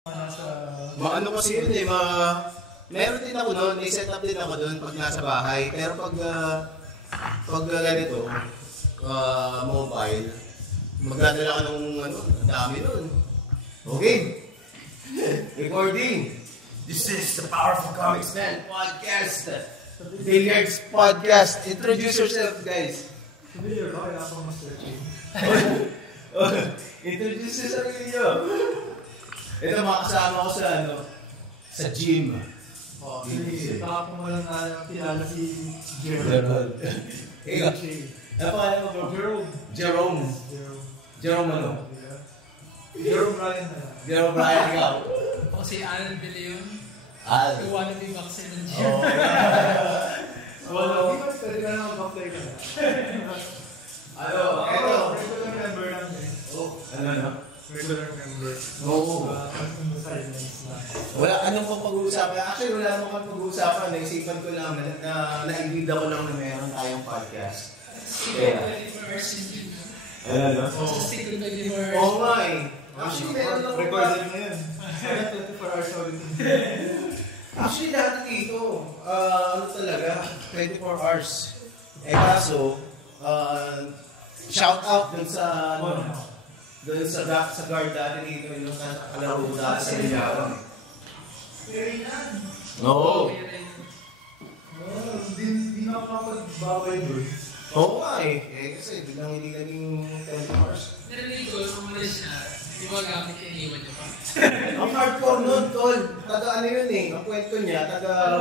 Maano kasi yun eh, meron din ako doon, may setup din ako doon pag nasa bahay. Pero pag ganito, mobile, magdadala ka ng dami doon. Okay. Recording. This is the Powerful Comics Man Podcast. Billiards Podcast. Introduce yourself, guys. Billiard, okay na ako mas-searching. Introduce yourself niyo. Ito, makasama ko sa gym. Saka ko malang kilala si Gerald. Ikaw? Ano pa alam mo, bro? Jerome. Jerome ano? Jerome Bryan na. Jerome Bryan, ikaw? Ako si Alan De Leon. Al. I wanna be vaccine ng gym. Wala, pwede ka na mag-apply ka na. Ano? Ito. Regular member namin. Ano? Regular member. Oo. Silence na. Wala, anong pang pag-uusapan? Actually, wala naman kang pag-uusapan. Naisipan ko lang na naibig ako lang na meron tayong podcast. Stick 24 hours in gym. Ano? Stick 24 hours. Oo nga eh. Actually, meron lang Recorded mo yun. 24 hours ulit. Actually, dati dito, talaga, 24 hours. Eh kaso, shout out dun sa, sa guard dati dito, yung kalaro dati sa Lilawan. Oo. Hindi na ako makapagbaway doon. Oo nga eh. Kasi biglang hindi naging 24 hours. Narinig ko, umalis siya. Di ba gamit yung iniwan niya pa? Ang hardcore nun, tol. Taga ano yun eh. Ang kwento niya, taga...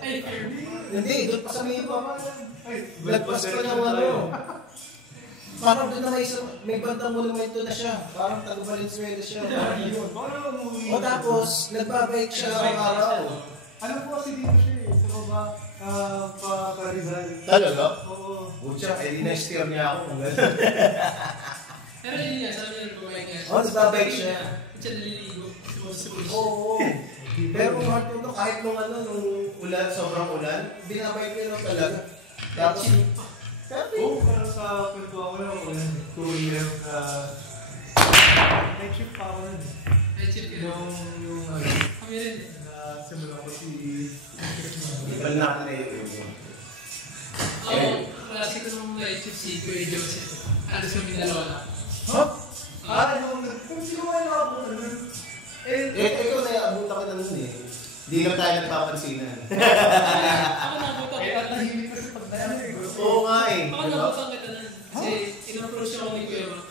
Ay, Kirby. Hindi, doon pa sa may lagpas pa ng ano. Parang doon na may bandang monumento na siya. Parang taga Valenzuela siya. O tapos, nagbabike siya araw-araw. Ano po kasi dito siya eh? Sa baba, pa-Rizal. Talaga? Oo. Butya, eh di na-steer niya ako. Pero yun nga, sabi niya, nagbabike nga siya. Oo, nagbabike siya. Siya naliligo. Oo. Pero kung hardcore to, kahit nung ulan, sobrang ulan, binabike niya lang talaga. Tapos, Oo, parang sa kwento ako lang ako yun. Courier, night shift pa ako nun. Night shift ka. Yung Kami rin. simulan ko si... ibal na ako na yun. Ako, klase ko nung night shift si Kuya Joseph. Alas kami dalawa na. Huh? Kung sino kayo nakapunta nun? Ikaw na abutan ka na nun eh. Di lang tayo nagpapansinan. Ako nabutan kita na. Tahimik kasi pag narinig ko. Oo nga eh. Ako nabutan kita na. Kasi in-approach ako ni Kuya Mac.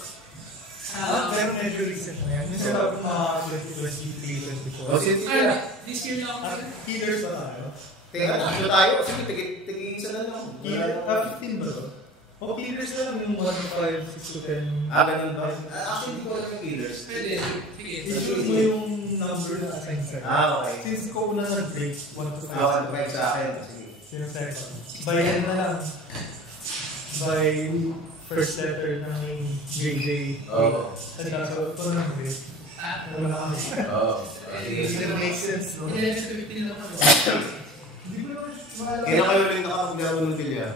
Pero medyo recent na yan. Yung sabi ko 2023, 2024. O sige, sige. This year na ako. Killers na tayo. Teka, ano tayo? Sige, tig-isa na lang. 15 ba to? O killers na lang yung 1, 5, 6 to 10. Ganun ba? Actually, hindi ko alam yung killers. Pwede. Sige. I-choose mo yung number na assign sa'yo. Okay. Since ikaw una nag-break, 1 to 5. Ako, ano sa akin? Sige. Sino second? By yan na lang. By first letter ng JJ. Oo. At saka ito lang break. Wala kami. Oo. It makes sense, no? 11 to 15 lang ako. Hindi ko naman maalala. Kailan kayo rin nakapaglaro ng bilyar?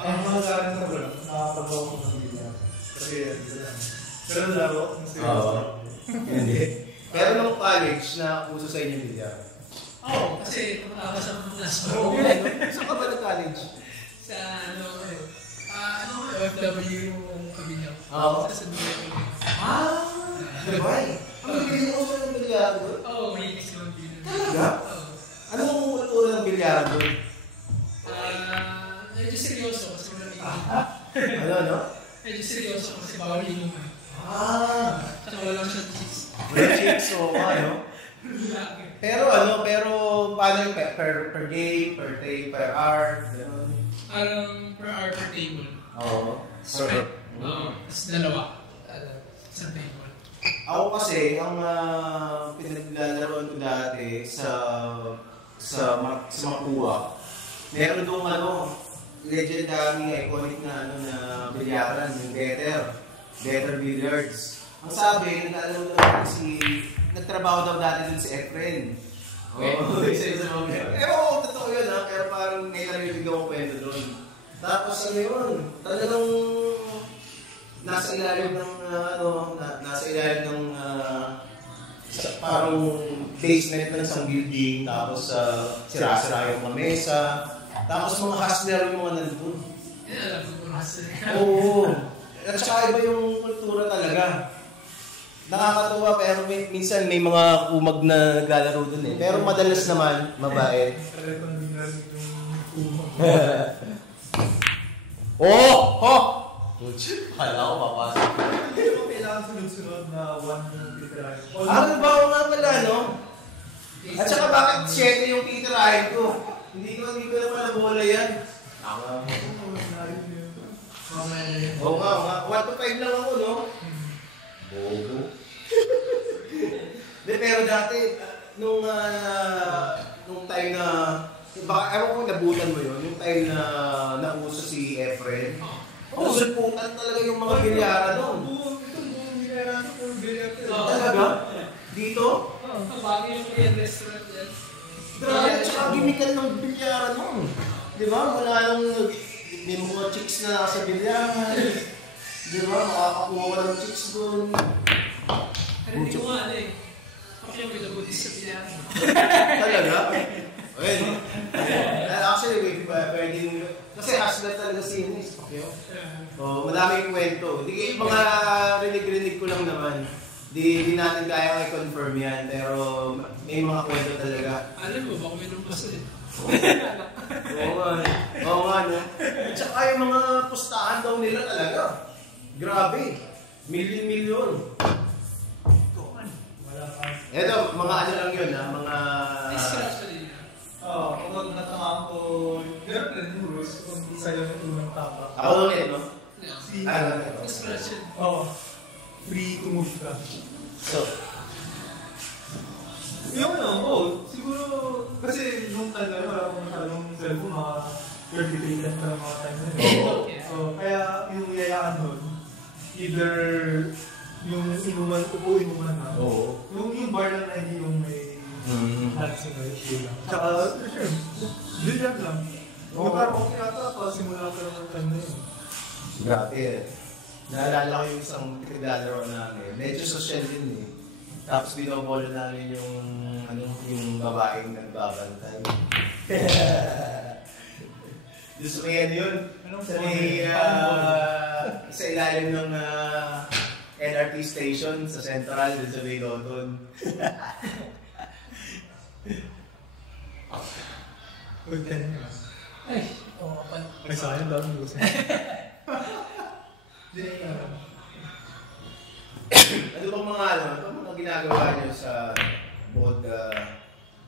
Ang mga galing na bro, nakapagawa ko ng video. Kasi dito lang. Pero laro, Oo. Hindi. Pero nung college na uso sa inyo bilyar? Oo, kasi tumatapos ako ng last Oo. row. Saan ka ba nag-college? Sa OFW yung pamilya ko. Oo. Sa Dubai ko. Dubai? Ang bilis mo uso ng bilyar doon? Oo, may inis ko ng video. Talaga? Oo. Ano mong kultura ng bilyar doon? Medyo seryoso kasi malamig. Ano? Medyo seryoso kasi bawal yung umay. Tsaka wala siyang cheese. Red chicks o ano? Pero paano yung per game, per day, per hour? Gano'n? Parang per hour per table. Oo. Spread. Oo. Tapos dalawa. Sa table. Ako kasi, ang pinaglalaroan ko dati sa Makuha, meron doon legendary, iconic na bilyaran, yung Better Billiards. Ang sabi, nagtrabaho daw dati dun si Efren. Oo, isa sa mga. Pero totoo yun ha, pero parang may narinig ako kwento doon. Tapos ano yun, talagang nasa ilalim ng nasa ilalim ng parang basement ng isang building, tapos sira-sira yung mga mesa, tapos mga hustler yung mga nandun. Alam ko kung hustler. Oo. At saka iba yung kultura talaga. Nakakatuwa pero minsan may mga umag na naglalaro dun eh. Pero madalas naman, mabait. Oh! Oh! Kala ko papasok. Hindi mo kailangan sunod-sunod na one yung titirahin. Ba nga pala, no? At saka bakit 7 yung titirahin ko? Hindi ko naman nabola yan. Oo nga. 1 to 5 lang ako, no? Bobo. Pero dati, nung time na, baka ewan ko nabutan mo yun, yung time na nauso si Efren, sulputan talaga yung mga bilyaran doon. Itong buong bilyaran ko, bilyaran ko. Talaga? Dito? Bago yung Korean restaurant yan. Grabe, tsaka gimikan ng bilyaran mo. Di ba? Mula nung may mga chicks na nasa bilyaran. Di ba? Makakakuha ka ng chicks doon. Pero hindi ko nga eh. Kasi may nabutis sa bilyaran. Talaga? Ayun. Actually, pwede kasi hustler talaga si Ines. Madaming kwento. Hindi mga rinig-rinig ko lang naman. Di natin kaya i-confirm yan. Pero may mga kwento talaga. Alam mo, baka may numpaso eh. Oo nga, no? Tsaka yung mga pustahan daw nila talaga. Grabe. Milyon-milyon. Ito, mga ano lang yun, ha? Mga... Scratch pa din. Oo, kapag natamaan ko, meron na rin rules kung sa'yo yung unang tapa. Ako ulit, no? Scratch yun. Oo. Free to move ka. So, Yung siguro, kasi nung talaga, wala akong masyadong cellphone, mga 33 lang pala mga time na yun. So, kaya yung yayaan nun, either yung inuman na. oo. Yung bar lang na hindi yung may dancing or yung lang. Tsaka, sure, billiard lang. Yung parang okay ata, pasimula ka ng time na yun. Grabe eh. Naalala ko yung isang naglalaro namin. Medyo social din eh. Tapos binobolo namin yung babaeng nagbabantay. Diyos ko yan yun. Sa may, sa ilalim ng LRT station sa Central, dun sa may Dodon. Good time yun. Ay, oo pa. Ay, sa akin daw yung gusto. Ano bang mga ginagawa niyo sa bukod,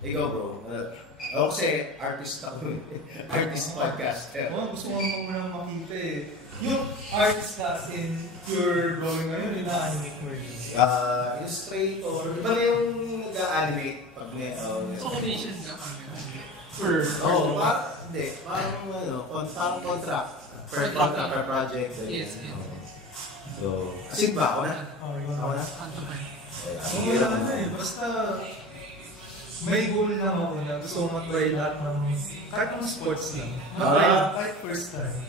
ikaw bro? Ako kasi artist ako. Artist podcaster. Gusto ko muna makita eh. Yung artist na as in pure drawing ngayon, ina-animate mo rin. Illustrator. Iba na yung nag-animate pag may... Combination ka. Hindi. Parang contract. Per contract, per project. Yes. So, kasi ba ako na? Ako na? Wala na eh. Basta may goal lang ako na gusto ko mag-try lahat ng kahit ng sports lang. Kahit first time.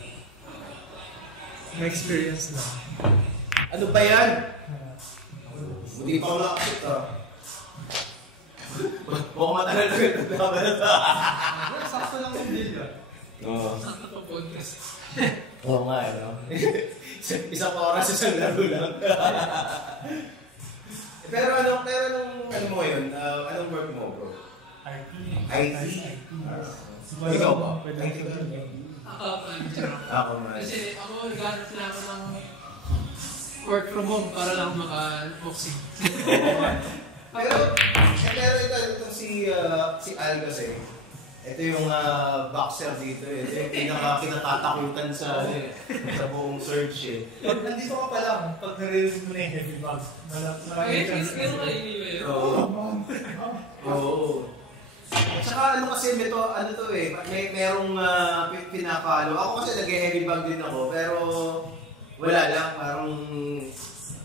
May experience lang. Ano ba yan? Hindi pa ako nakakit Mukhang matagal na ito. Sakto lang yung deal ka. Oo. Sakto pa podcast. Oo nga, no? Isang oras, isang laro lang. Pero ano mo yun? Anong work mo, bro? IT? Ikaw ba? IT ka? Ako man. Kasi ako naghanap lang ako ng work from home para lang maka-boxing. Pero ito si Al kasi. Ito yung boxer dito eh. Ito yung pinaka-kinatatakutan sa buong search eh. Pag nandito ka pa lang, pag nare-release mo na yung heavy bag, Oo. At saka kasi merong pinapalo. Ako kasi nag-heavy bag din ako, pero wala lang, parang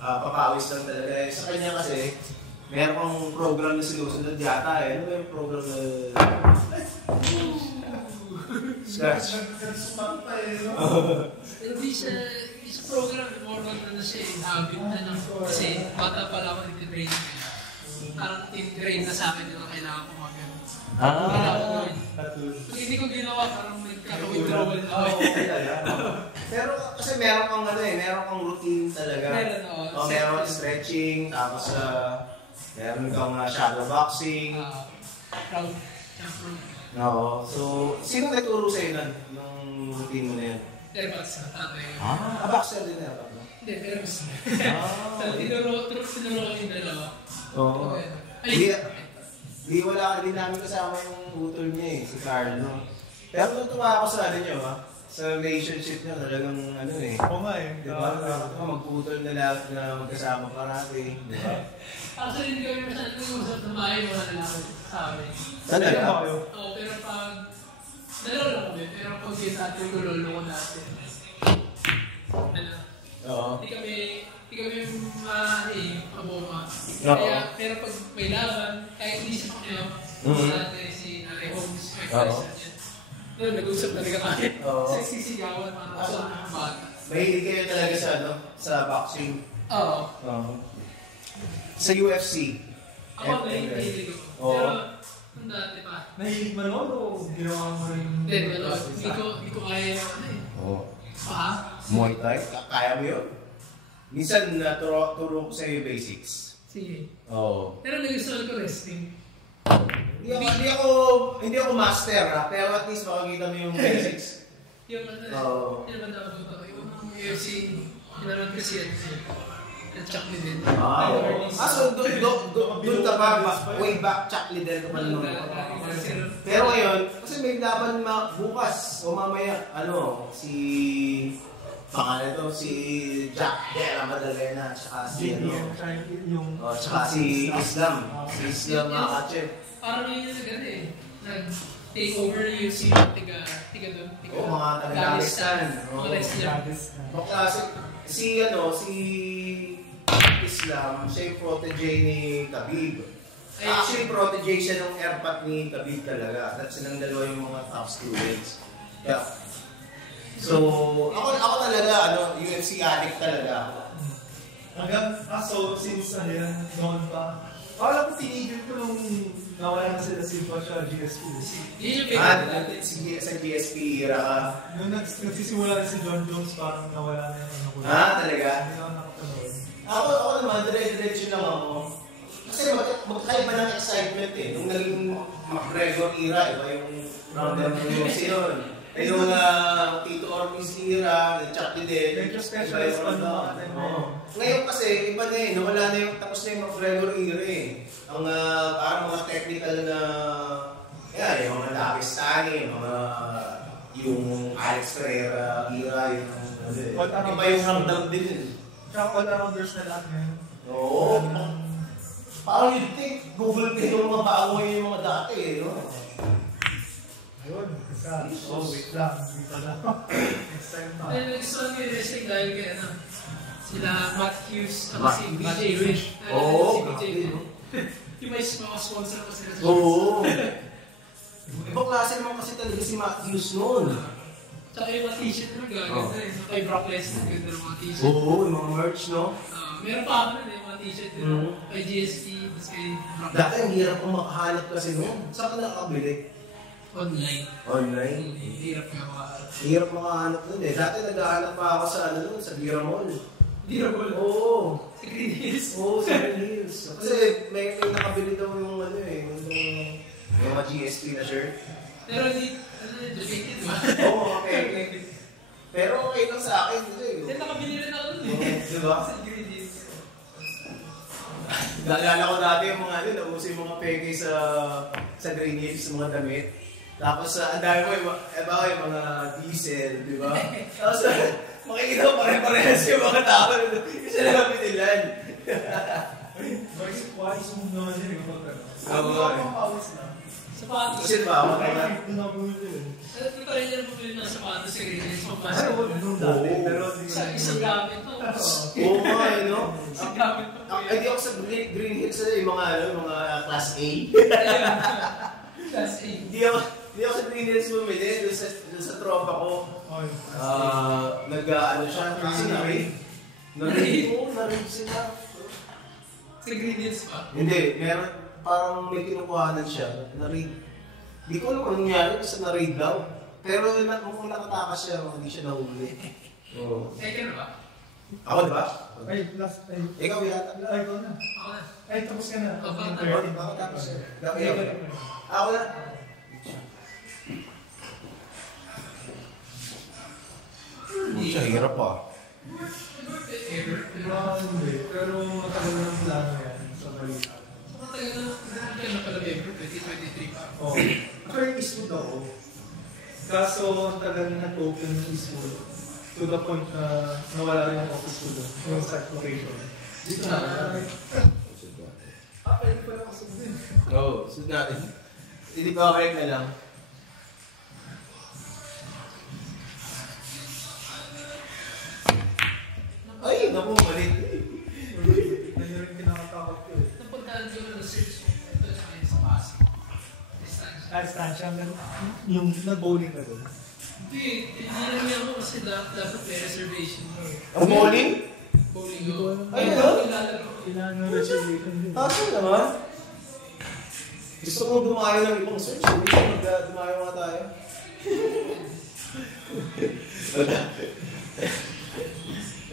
papawis lang talaga. Sa kanya kasi, meron kang program na sinusunod yata eh. Ano ba yung program na... Scratch. Hindi siya sa program, more on na siya, habit na lang. Kasi bata pala ako nag-train. Parang in-train na sa akin na kailangan ko mag-ano. Kailangan ko gawin. Pag hindi ko ginawa, parang nagkaka-withdrawal na ako. Pero kasi meron kang meron kang routine talaga. Meron kang stretching, tapos meron kang shadow boxing. Proud. No. So, sino nagturo sa'yo ng routine mo na yan? Airpods na tatay. Boxer din na. Hindi, pero gusto na. Tinuro ko yung dalawa. Oo. Di namin kasama yung utol niya si Carlo. Pero natuwa ako sa sa relationship niya talagang Oo nga Di ba? Magputol na lahat na magkasama parati. Di ba? Actually, hindi kami masyadong nag-usap na maayon mga lalaki sa amin. Talaga? Oo, pero pag dalawa lang kami, pero pag yung dati ko lolo ko dati. Oo. Hindi kami maboma. Kaya, pero pag may laban, kahit hindi siya pakiyo, dati si Nanay Holmes, may person yan. Doon, nag-usap talaga kami. Sa sisigawan, mga kasama ng bata. Mahilig kayo talaga sa boxing? Oo. Sa UFC? Ako, nahilig ko. Pero, nung dati pa. Nahilig man o ginawa mo rin? Hindi, hindi ko kaya Oo. Muay Thai? Kaya mo yun? Minsan, turo ko sa iyo basics. Sige. Oo. Pero nagustuhan ko wrestling. Hindi ako master pero at least makikita mo yung basics. Yung yung dapat ko yung UFC, pinanood kasi yan. Chuck Liddell. So doon ka ba, way back Chuck Liddell ka pa nun. Pero ngayon, kasi may laban bukas o mamaya, si Jack Della Maddalena, tsaka si Islam. Si Islam Makhachev. Parang yun nag-take over yung UFC, tiga doon. Oo, mga taga-Dagestan. Mga wrestler. Si Islam, siya yung protege ni Khabib. Actually, protege siya ng airpat ni Khabib talaga. At silang dalawa yung mga top students. Yeah. So, ako talaga, UFC addict talaga. Since noon pa, alam ko tinigil ko nung nawala na sila sa GSP. Sa GSP era ka. Nung nagsisimula na si John Jones, parang nawala na yung ko. Talaga? Hindi ako nakapanood. Ako naman, dire-diretso lang ako. Kasi magkaiba ng excitement Nung naging McGregor era, iba yung rounder ng UFC nun. Yung Tito Ortiz era, Chuck Liddell. Medyo specialized pa naman. Ngayon kasi, iba na nawala na yung, tapos na yung McGregor era Ang parang mga technical na, yung mga Dagestani, yung Alex Pereira era, iba yung ramdam din. Tsaka all-arounders na lahat ngayon. Oo. Parang you'd think, Google Play yung mga bago yung mga dati Ayun, isa. Wait lang. Hindi pala. Next time pa. Nagustuhan ko yung wrestling dahil kay sila Matt Hughes at si BJ Rich. Oo. Yung may mga sponsor ko sila. Oo. Ibang klase naman kasi talaga si Matt Hughes noon. Tsaka yung mga t-shirt mo gaganda Kay Brock Lesnar, ganda ng mga t-shirt. Oo, yung mga merch, no? Meron pa ako nun yung mga t-shirt kay GSP, tapos kay Brock Lesnar. Dati ang hirap kong makahanap kasi noon. Saan ka nakakabili? Online. Hirap ka makahanap. Hirap makahanap nun Dati naghahanap pa ako sa Bira Mall. Bira Mall? Oo. Sa Green Hills? Oo, sa Green Hills. Kasi may nakabili daw yung yung mga GSP na shirt. Pero hindi, educated ba? Oo, okay. Pero okay lang sa akin. Hindi, nakabili rin ako nun Diba? Sa Green Hills. Naalala ko dati yung mga nauso yung mga peke sa Green Hills, mga damit. Tapos ang dami mo yung mga diesel, di ba? Tapos makikita mo pare-parehas yung mga tao. Kasi lang pinilan. Wise move naman din yung Sapatos. Kasi ba? Ito rin yung bumili ng sapatos sa Green Hills. Isang gamit to. Oo nga, Isang gamit to. Hindi ako sa Green Hills yung mga Class A. Class A. Hindi Hindi ako sa Green Hills bumili. Doon sa tropa ko. Okay. Nag-ano siya. Kasi na-raid. Na-raid sila. Sa Green Hills pa? Hindi. Meron, parang may kinukuhanan siya. Na-raid. Hindi ko alam kung nangyari kasi na-raid daw. Pero kung nakatakas siya, hindi siya nahuli. Oo. Second ba? Ako, di ba? Ay, last. Ay, Ikaw yata. ay, ikaw na. Ako na. Ay, tapos ka na. Ako tapos siya. Ako na. Siya, hirap pa. Diba, hindi. Pero matagal ng plano yan sa balita. Matagal na pala February 2023 pa. Oo. Actually, Eastwood ako. Kaso, ang tagal na nag-open ng Eastwood. To the point na nawala rin ang office ko doon. Yung site location. Dito na. Pwede pa lang kasi din. Oo, so natin. Hindi pa correct na lang. Ay, naku, mali. Yan yung kinakatakot ko eh. Napuntahan ko na search ko. Ito sa akin sa Pasig. Distansya. Distansya, yung nag-bowling na doon. Hindi, hindi lang yan ako kasi dapat may reservation mo. Ang bowling? Bowling ko. Ay, ano? Kailangan ng reservation din. Taso naman. Gusto kong dumayo ng ibang search. Hindi ko dumayo nga tayo.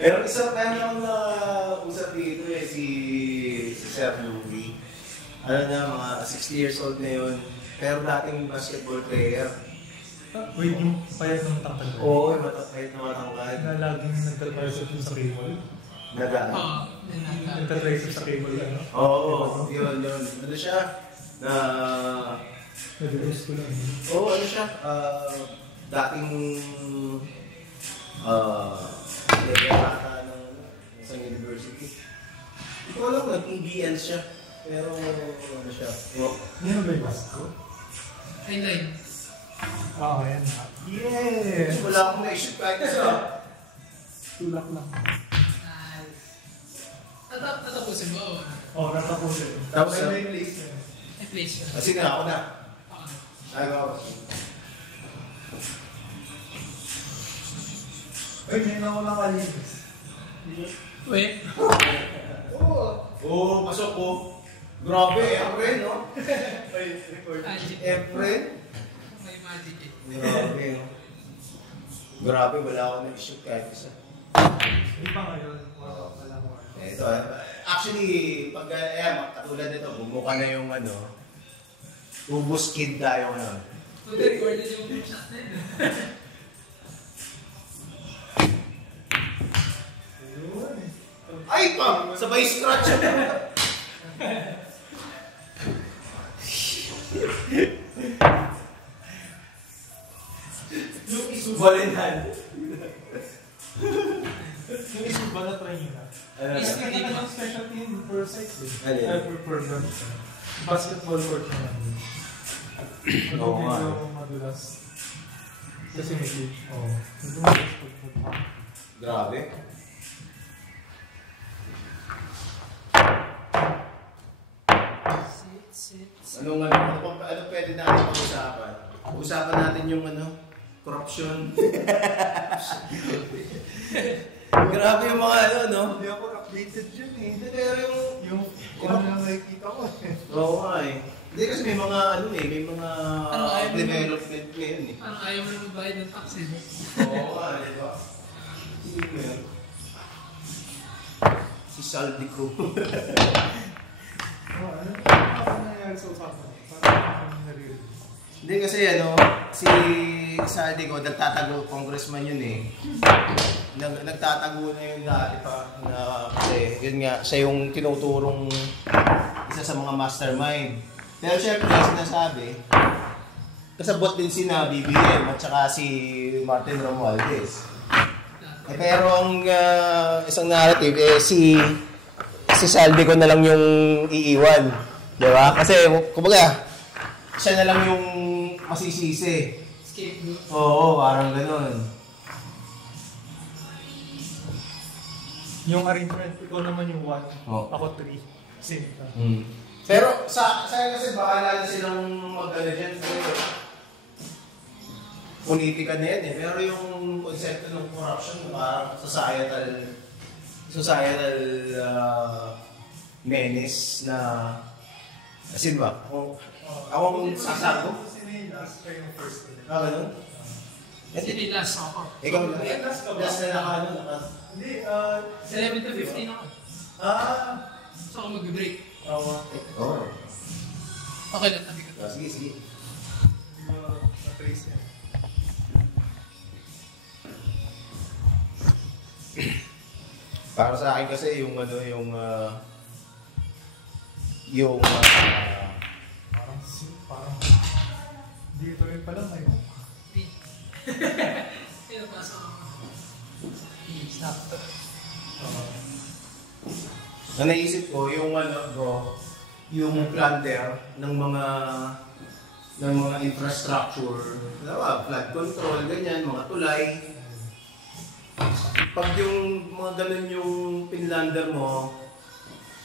Pero isa kaya lang na usap dito si Sir Louie. Ano na, mga 60 years old na yun. Pero dating basketball player. Wait, yung payat ng tangkad ko? Oo, kahit na matangkad. Na laging nagtatricycle sa cable. Nagano? Nagtatricycle sa cable, ano? Oo, yun. Ano siya? Na... Nag-guess ko lang. Oo, ano siya? Dating... Nagkakata ng isang university. Hindi ko alam, nag-EBL siya. Pero ano siya? Yan ba yung best ko? Highline. Oo, yan na. Yeah! Wala akong na-issue kahit isa. Tulak lang. Nice. Tatapusin mo o ano? Oo, natapusin. Tapos May may place na. May place na. Sige na, ako na. Ako na. Ay, ako. Ay, ngayon ako nakalinis. Wait. Oo, pasok ko. Grabe, Efren, no? Magic. Efren? May magic eh. Grabe, no? Grabe, wala akong na-issue kahit isa. Hindi pa ngayon. Wala mo. Ito, actually, pag katulad nito, bumuka na yung ubus kid tayo ngayon. Kung recorded yung shot na yun. Ay, pa! Sabay scratch na. Yung isu Balinhan. yung isu ba na try nyo na? Is Kaya ka ng specialty in per site eh. Alin? Ay, per ganun. Basketball court naman. Oo nga. Medyo madulas. Kasi may pitch. Oo. Medyo madulas pag Grabe. Ano pwede natin pag-usapan? Usapan natin yung corruption. Grabe yung mga no? Hindi ako updated dyan eh. Hindi, pero Yung ano lang nakikita ko eh. Oo nga eh. Hindi kasi may mga may mga ayaw mo- development ngayon eh. Parang ayaw mo na magbayad ng taxes. Oo nga, di ba? Sino yun? Si Saldico. Ano nangyayari sa usapan? Parang naririnig. Hindi kasi si Saldico, nagtatago, congressman yun eh. Nagtatago na yun dati pa. Kasi yun nga, siya yung tinuturong isa sa mga mastermind. Pero syempre, sinasabi, kasabot din sina BBM at saka si Martin Romualdez. Pero ang isang narrative si Saldico na lang yung iiwan. Di ba? Kasi, kumbaga, siya na lang yung masisisi. Scapegoat. Oo, parang ganun. Yung arrangement, ikaw naman yung 1. Oh. Ako 3. Same ka. Pero sa kasi bahala na silang mag-ano dyan. politika na yan eh. Pero yung konsepto ng corruption, parang societal menace na, kasi ba? Akong sasago? Sino yung last or yung first? Ganun? Sinilas ako. Ikaw lang? Last na Hindi, 11 to 15 ako. So ako mag-break. Oo. Okay lang, tabi ko. Sige. Hindi ko na-trace yan. Para sa akin kasi yung Parang dito rin pala ngayon. Sino pa sa Snap. na naisip ko yung bro, yung plunder ng mga infrastructure, flood control, ganyan, mga tulay. Pag yung mga ganun yung pinlander mo,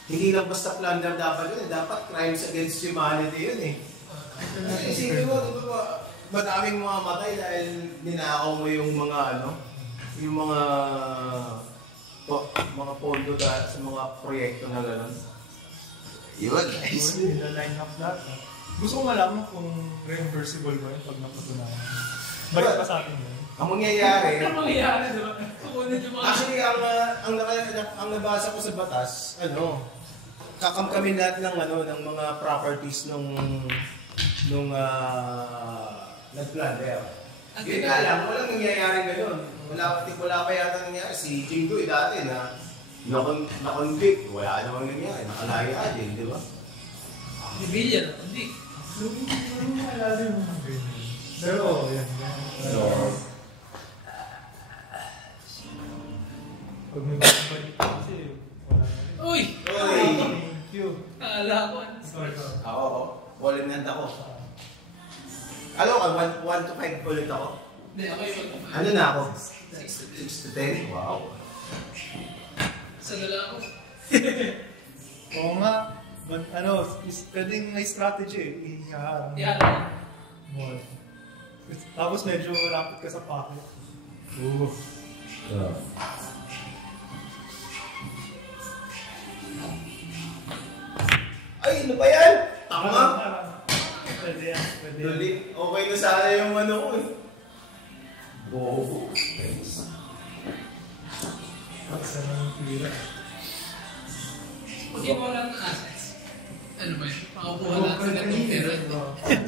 hindi lang basta plunder dapat yun, dapat crimes against humanity yun eh. Isipin mo, di ba, madaming mga matay dahil ninakaw mo yung mga yung mga pondo sa mga proyekto na gano'n. Yun, guys. In the line up that. Gusto ko malaman kung reimbursable ba yun pag napatunayan. Balik pa sa akin yun. Ang mangyayari, Ano mangyayari, di ba? Kukunin yung mga... actually, ang nabasa ko sa batas, kakamkamin lahat ng mga properties nung nag-plunder. Yun nga lang, walang nangyayari gano'n. Wala pa yata nangyayari. Si Jinggoy dati na na-convict, wala namang nangyayari. Nakalaya din, di ba? Si Billion, hindi. Hindi ko maalala yung mga ganyan. Pero, yan. Pag may balik kasi, wala na rin. Uy! Thank you. Kala ko, ano? Sorry. Oo. Walang nanda ko. Ano ka? 1 to 5 ulit ako? Hindi, ako yung Ano na ako? 6 6 to 10? Wow. Sa dala ako. Oo nga. But, pwedeng may strategy eh. Ihaharang. Yan. More. Tapos medyo lapit ka sa pocket. Oo. Ay, ano ba yan? Tama? Pwede yan. Pwede yan. Duli. Okay na sana yung ko eh. Bobo. Paksa ng pira. Pag yung wala ng assets, ano ba yun? Makakuha lahat sila ng pera.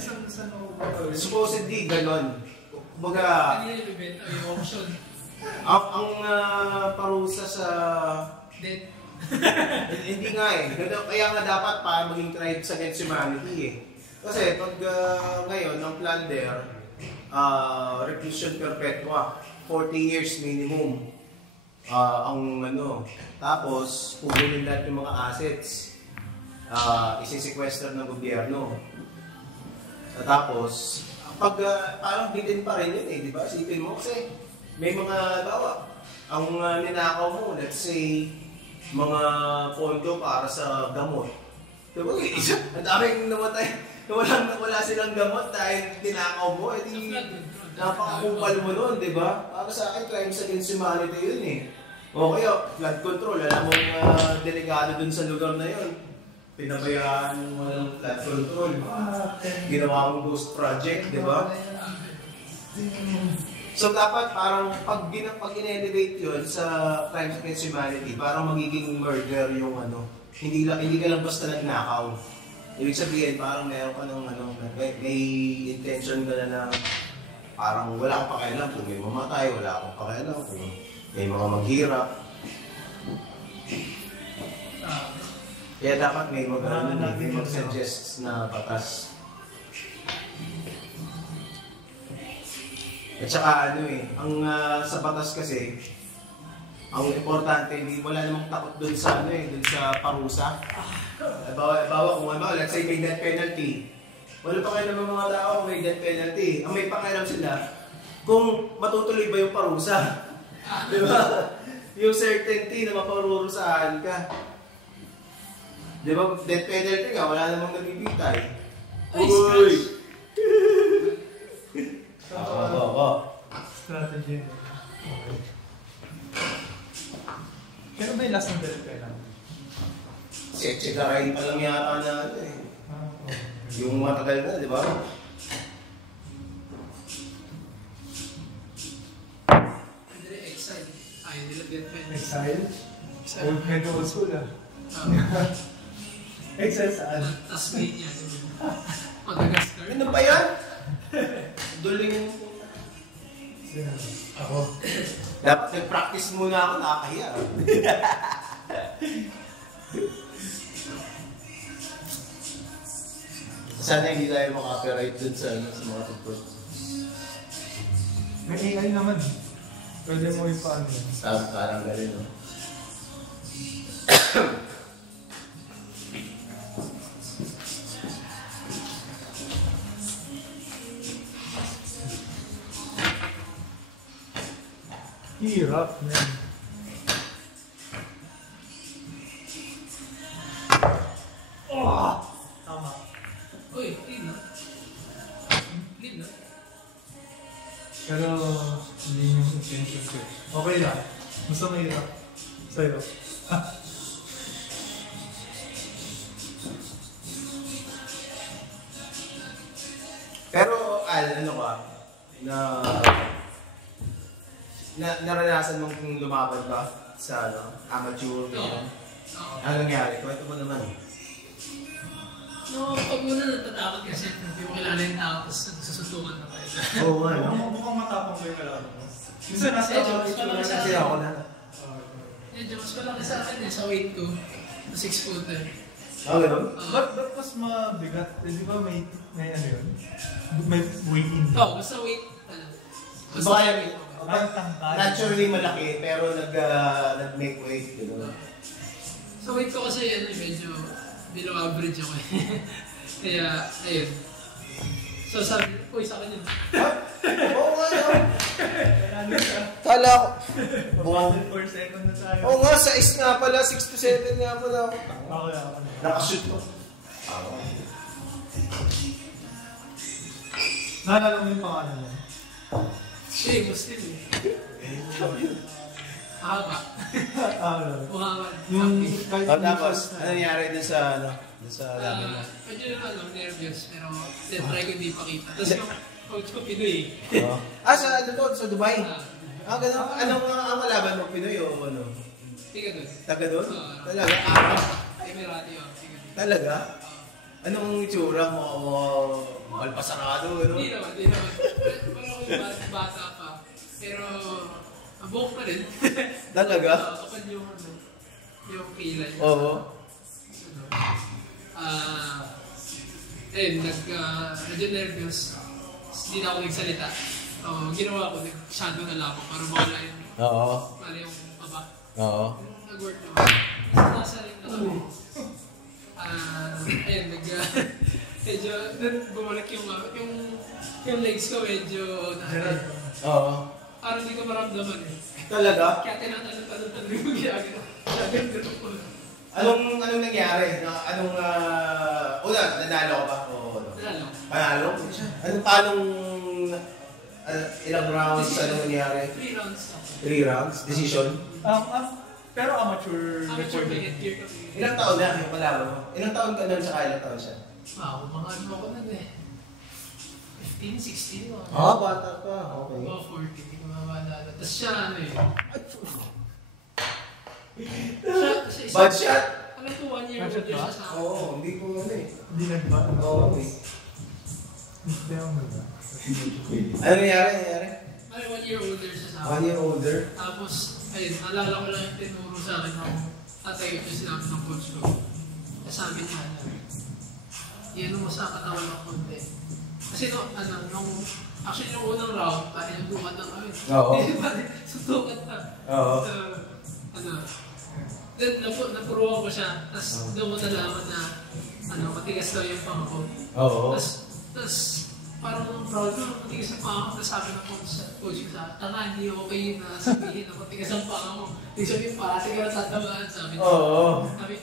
Saan ako ba? Supposedly, ganon. Kumbaga, Kanina yung event, o yung auction. ang parusa sa... Then, hindi nga eh. Kaya nga dapat para maging crimes against humanity eh. Kasi pag ngayon, ang plunder, reclusion perpetua, 40 years minimum. Tapos, pugunin lahat yung mga assets. Isisequester ng gobyerno. Tapos, parang bitin pa rin yun eh, di ba? Isipin mo kasi may mga ang ninakaw mo, let's say, mga pondo para sa gamot. Diba? Ang daming namatay. Wala silang gamot dahil tinakaw mo. Eh di, napakakupal mo nun, di ba? Para sa akin, crimes against humanity yun eh. O kaya, flood control. Alam mo delikado dun sa lugar na yun. Pinabayaan mo ng flood control. Ginawa mong ghost project, di ba? So dapat parang pag in-elevate yun sa crimes against humanity, parang magiging murder yung hindi ka lang basta nagnakaw. Ibig sabihin, parang meron ka ng may intention ka na parang wala kang pakialam kung may mamatay, wala kang pakialam kung may mga maghirap. Kaya dapat may mag-suggest na batas. At saka ang sa batas kasi, ang importante, wala namang takot dun sa dun sa parusa. Bawa kung let's say may death penalty. Wala pa kayo ng mga tao may death penalty. Ang may pakialam sila, kung matutuloy ba yung parusa. Di ba? Yung certainty na maparurusahan ka. Di ba? Death penalty ka, wala namang nabibitay. Uy! strategy. Okay. Kaya ba yung last ng Del Pena? Check-check-garay pa lang yata na ano eh. Okay. Yung matagal na, di ba? Hindi, Exile. Ayaw nila Del Pena. Exile? Exile. Old medyo old school ah. Exile saan? Tasmania. Madagascar. Ano ba yan? Duling. Ako. Dapat nag-practice muna ako, nakakahiya. Sana hindi tayo makaka-copyright dun sa mga tugtog. May AI naman. Pwede mo yung paano yun. Parang galing, no? Hirap, man. Oh! Tama. Uy, lead na. Lead na. Pero, hindi yung intention ko. Okay lang. Basta mahirap. Sa'yo. Pero, ano ka? Naranasan mong lumaban ba sa amateur? Oo. Ano nangyari? Kwento mo naman. No, pag muna natatakot kasi hindi mo kilala yung tao tapos nagsusuntukan na kayo. Oo nga, no? Mukhang matapang kayo kalaban mo. Minsan nasa Medyo, mas malaki sa Kasi akin. ako na. Medyo mas malaki sa akin sa weight ko. Na 6 footer. Ah, gano'n? Ba't mas mabigat? Di ba may ano yun? May weigh-in. Oo, basta weight. Baka yan, Ang tangkad. naturally malaki, pero nag-make weight. Gano'n. Sa weight ko kasi medyo below average ako eh. Kaya, ayun. So sabi, uy, sa akin yun. Oo nga, no? Kala ko. 100 per second na tayo. Oo nga, 6 nga pala, 6 to 7 nga pala ako. Ako. Nakashoot ko. Naalala mo yung pangalan niya? Eh, Muslim eh. Haba. Muhammad. Yung Happy. Tapos, ano nangyari dun sa, dun sa laban mo? Medyo nervous, pero try ko hindi pakita. Tapos yung coach ko Pinoy Sa ano to? Sa Dubai? Ah, Ganun. Anong ang malaban mo? Pinoy o ano? tiga doon. Taga doon? Oo. Talaga? Emirati yun. Tiga doon. Talaga? Anong itsura mo? Malpasarado, ano? Hindi naman. Parang ako bata pa. Pero, ang buhok pa rin. Talaga? Kapag yung kilay. Oo. Medyo nervous. Hindi na ako nagsalita. Ginawa ko, shadow na lang ako para mawala yung, Oo. mawala yung kaba. Oo. Nag-work naman. Nasa rin na kami. Medyo, bumalik yung legs ko medyo Oo. parang hindi ko maramdaman eh. Talaga? Kaya tinatanong yung ginagawa. Sabi ko Anong nangyari? Una, nanalo ka ba? Oo. Nanalo. Panalo? Paanong ilang rounds? Anong nangyari? 3 rounds na. 3 rounds? Decision? Pero amateur Amateur recording. may headgear kami. Ilang taon na yung palaban mo? Ilang taon ka nun tsaka ilang taon siya? Wow, mga ano ako nun eh. 15, 16 mo. Bata pa. Okay. Mga 40, hindi ko mawalala. Tapos siya ano eh. Siya, Bad shot? alam ko 1 year Bad old shot siya ba? sa akin. Oo, hindi ko ano eh. Hindi nagba. Oo. Hindi ako nagba. Ano nangyari? Ay, 1 year older siya sa 1 akin. year older? Tapos, ayun, naalala ko lang yung tinuro sa akin ng tatay ko sinabi ng coach ko. Sabi niya, iyan mo sa katawan ng konti. Kasi actually yung unang round, tayo yung dukat ng kami. Oo. Sutukat na. Oo. Then napuruan ko siya, tapos doon ko nalaman na matigas daw yung panga ko. Oo. Tapos parang proud ko, matigas ang panga ko, tapos sabi ng coach ko sa tanga, hindi okay na sabihin na matigas ang panga mo. Hindi sabihin, parati ka na tatamaan, sabi niya. Oo. Sabi,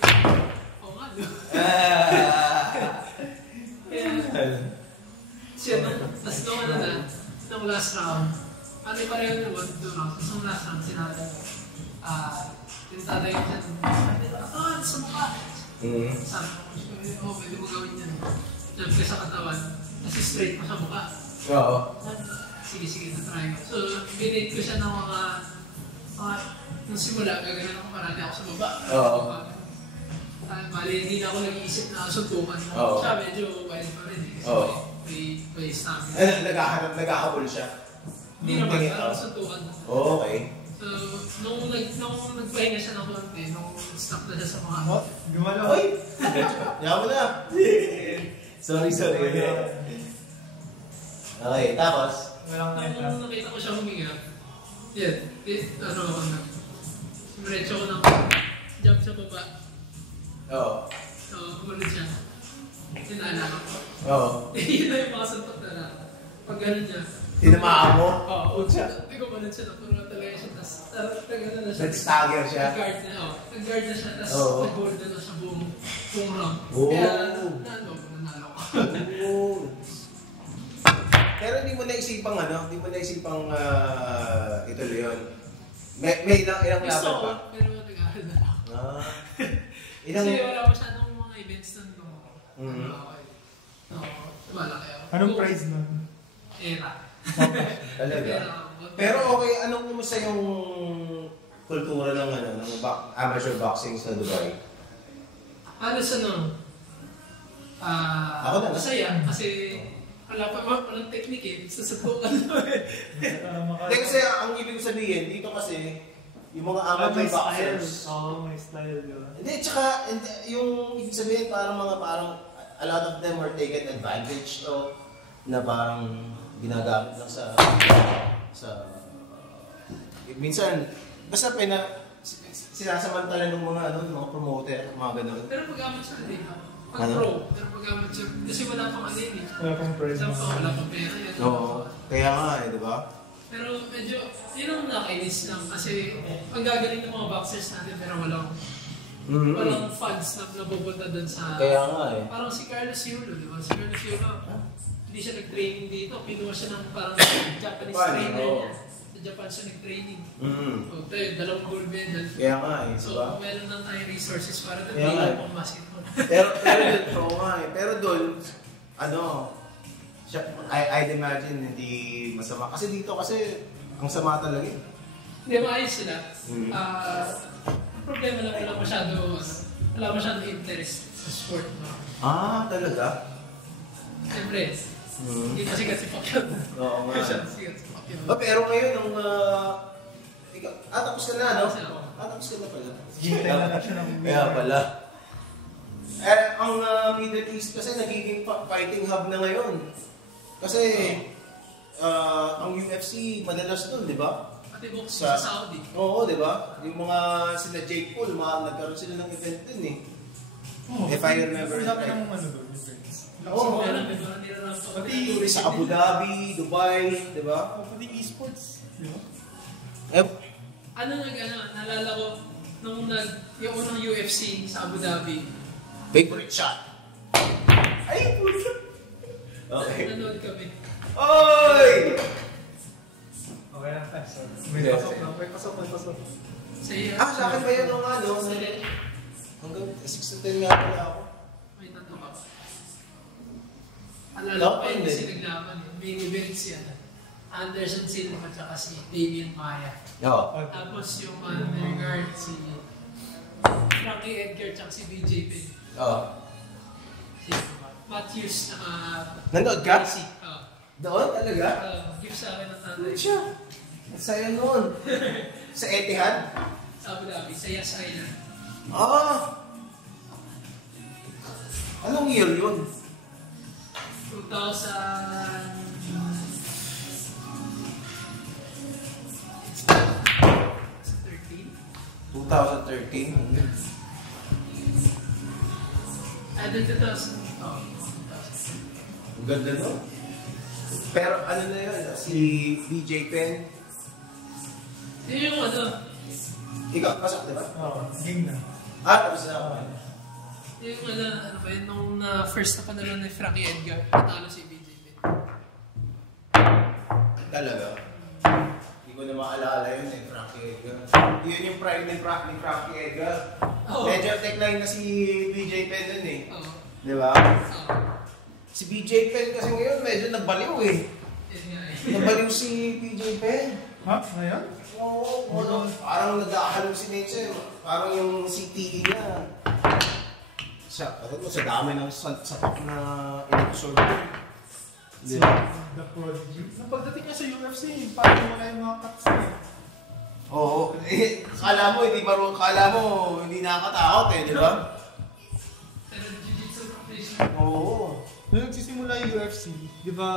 oo nga, no? Kaya, siya tapos nung nung last round, pareho naman, 2 rounds. Tapos ang last round, sinabi ko, yung tatay ko siya, sa mukha. Sabi ko, pwede mo gawin yan. Jump ka sa katawan, kasi straight pa sa mukha. Oo. Sige, na-try ko. So, binate ko siya ng mga, nung simula, gagawin ako marami ako sa baba. Oo. Bali, hindi na ako nag-iisip na suntukan. Siya medyo wild pa rin eh. Kasi may stamina. Nagkakabol siya. Hindi naman, parang suntukan. Okay. So, nung nagpahinga siya ng konti, nung stuck na siya sa mga... Gumalaw. Oy! Yaman mo na. Sorry. Okay, tapos? Walang Nung nakita ko siya huminga, Diretso ko ng jump sa baba. Oo. So, umunod siya. Tinaanak ko. Oo. Yun na yung mga suntok na lang. Pag gano'n niya. Tinamaan mo? Oo. Hindi ko umunod siya. Napuro talaga siya. Tapos, tagana na siya. Nag-stagger siya? Nag-guard na siya. Tapos, nag-hold na siya buong round. Oo. Kaya, nanalo ko. Pero hindi mo naisipang ituloy yun. May ilang laban Gusto ko, pa? pero nag-aaral na ako. Ilang... Kasi wala masyadong mga events nun. Malaki ako. Anong prize nun? Era. Talaga? Pero okay, anong kumusta yung kultura ng amateur boxing sa Dubai? Halos Ako na. masaya kasi walang technique eh. Sasabukan lang eh. Hindi kasi ang ibig sabihin, dito kasi, yung mga amateur boxers. Oo, may style, di ba? Hindi, tsaka, yung ibig sabihin, parang a lot of them were taken advantage of, na parang ginagamit lang minsan, basta sinasamantala ng mga promoter, mga ganun. Pero pag-amateur din. Pag-pro. Pero pag-amateur. Kasi wala pang yun eh. Wala pang prize. Wala pang pera yan. Oo. Kaya nga di ba? Pero medyo, yun ang nakainis lang. Kasi ang gagaling ng mga boxers natin pero walang funds na napupunta dun sa... Kaya nga Parang si Carlos Yulo, di ba? Si Carlos Yulo, hindi siya nag-training dito. Pinuha siya ng parang Japanese trainer niya. Sa Japan siya nag-training. So, tayo, 2 gold medal. Kaya nga So, diba? meron lang tayong resources para doon. Kaya nga pang basketball. Pero doon, I'd imagine hindi masama. Kasi dito ang sama talaga eh. Hindi, maayos sila. Problema lang wala masyado interest sa sport. Talaga? Siyempre, hindi pa sikat si Pacquiao. Oo nga. Sikat si Pacquiao. Pero ngayon, tapos ka na, no? Tapos ka na pala. Hintay na siya ng Kaya pala. Ang Middle East kasi nagiging fighting hub na ngayon. Kasi, ang UFC madalas doon, di ba? Pati boxing sa Saudi. Oo, di ba? Yung mga sila Jake Paul, nagkaroon sila ng event din eh. If I remember Wala pa right. namang doon, events. Oo. Pati Sa Abu Dhabi, Dubai, di ba? Pati esports. Di ba? Naalala ko, nung yung unang UFC sa Abu Dhabi. Favorite shot. Ay, puso. Okay. Nanood kami. Oy! Okay lang tayo. May pasok. Sa Sa akin ba yun nung hanggang 6 to 10 nga pala ako. May tato ka. Alala ko yun kasi naglaban eh. Main event siya. Anderson Silva at saka si Damian Maya. Oo. Tapos yung underguard si Frankie Edgar at si BJ Penn. Oo. Si Matthews na Nanood ka? Oo. Doon talaga? Gift sa akin ng tatay. Siya. Ang saya nun. Sa Etihad? Sa Abu Dhabi, sa Yas Island. Anong year yun? 2013? And then 2000. Ang ganda no? Pero ano na yun? Si BJ Penn? Yun yung Ikaw, pasok diba? Oo, game na. Tapos na ako. yung ba yun, nung first na panalo ni Frankie Edgar, natalo si BJ Penn. Talaga? Hindi ko na maalala yun eh, Frankie Edgar. Yun yung pride ni Frankie Edgar. Medyo tech line na si BJ Penn dun eh. Di ba? Si BJ Penn kasi ngayon medyo nagbaliw eh. Nagbaliw si BJ Penn. Ha? Ngayon? Oo, parang nag-hallucinate siya. Parang yung CTE niya. Sa dami ng sapak na in-absorb. Di ba? The Prodigy. Napagdating niya sa UFC, parang wala yung mga cuts niya. Oo. Kala mo hindi nakakatakot eh, di ba? Oo. Nung nagsisimula yung UFC, di ba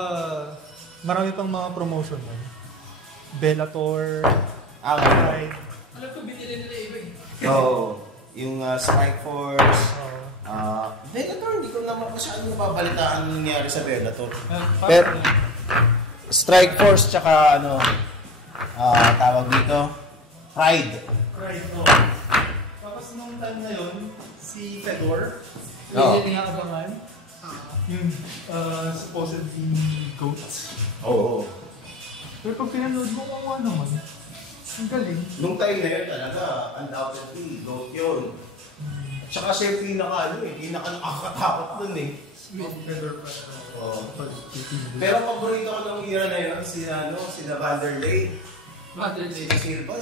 marami pang mga promotion nun? Bellator, Right. Alam ko, binili nila iba eh. Oo. Yung Strikeforce. Bellator, hindi ko naman masyadong nababalitaan ang nangyari sa Bellator. Pero, Strikeforce tsaka tawag dito, Pride. Pride, no. Tapos nung time na yun, si Fedor, Oo. yung inaabangan, yung supposedly GOAT. Oo. Pero pag pinanood mo, kung ano naman, ang galing. Nung time na yun talaga, undoubtedly, GOAT yun. At saka siya yung pinaka nakakatakot dun eh. Fedor pa. Oo. Pero paborito ko nung era na yun, sina Vanderlei. Vanderlei. Si Silva,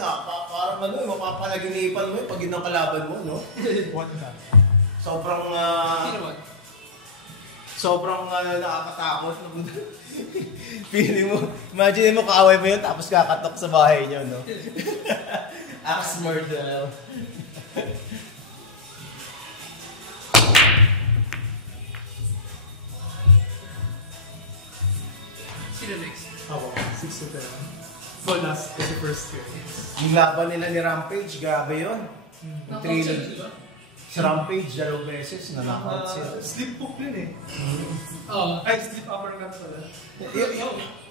parang mapapalaginipan mo pag yun ang kalaban mo, no? What na? Sino ba? Sobrang nakakatakot. Feeling mo, imagine mo kaaway mo yun tapos kakatok sa bahay niyo, no? Axe murder. Sino next? Ako, 6 to 10. So last kasi first year. Yung laban nila ni Rampage, grabe yun. Yung trilogy. Di ba? Si Rampage, 2 beses, na-knockout siya. Slip hook yun eh. Oo. Ay, slip uppercut pala.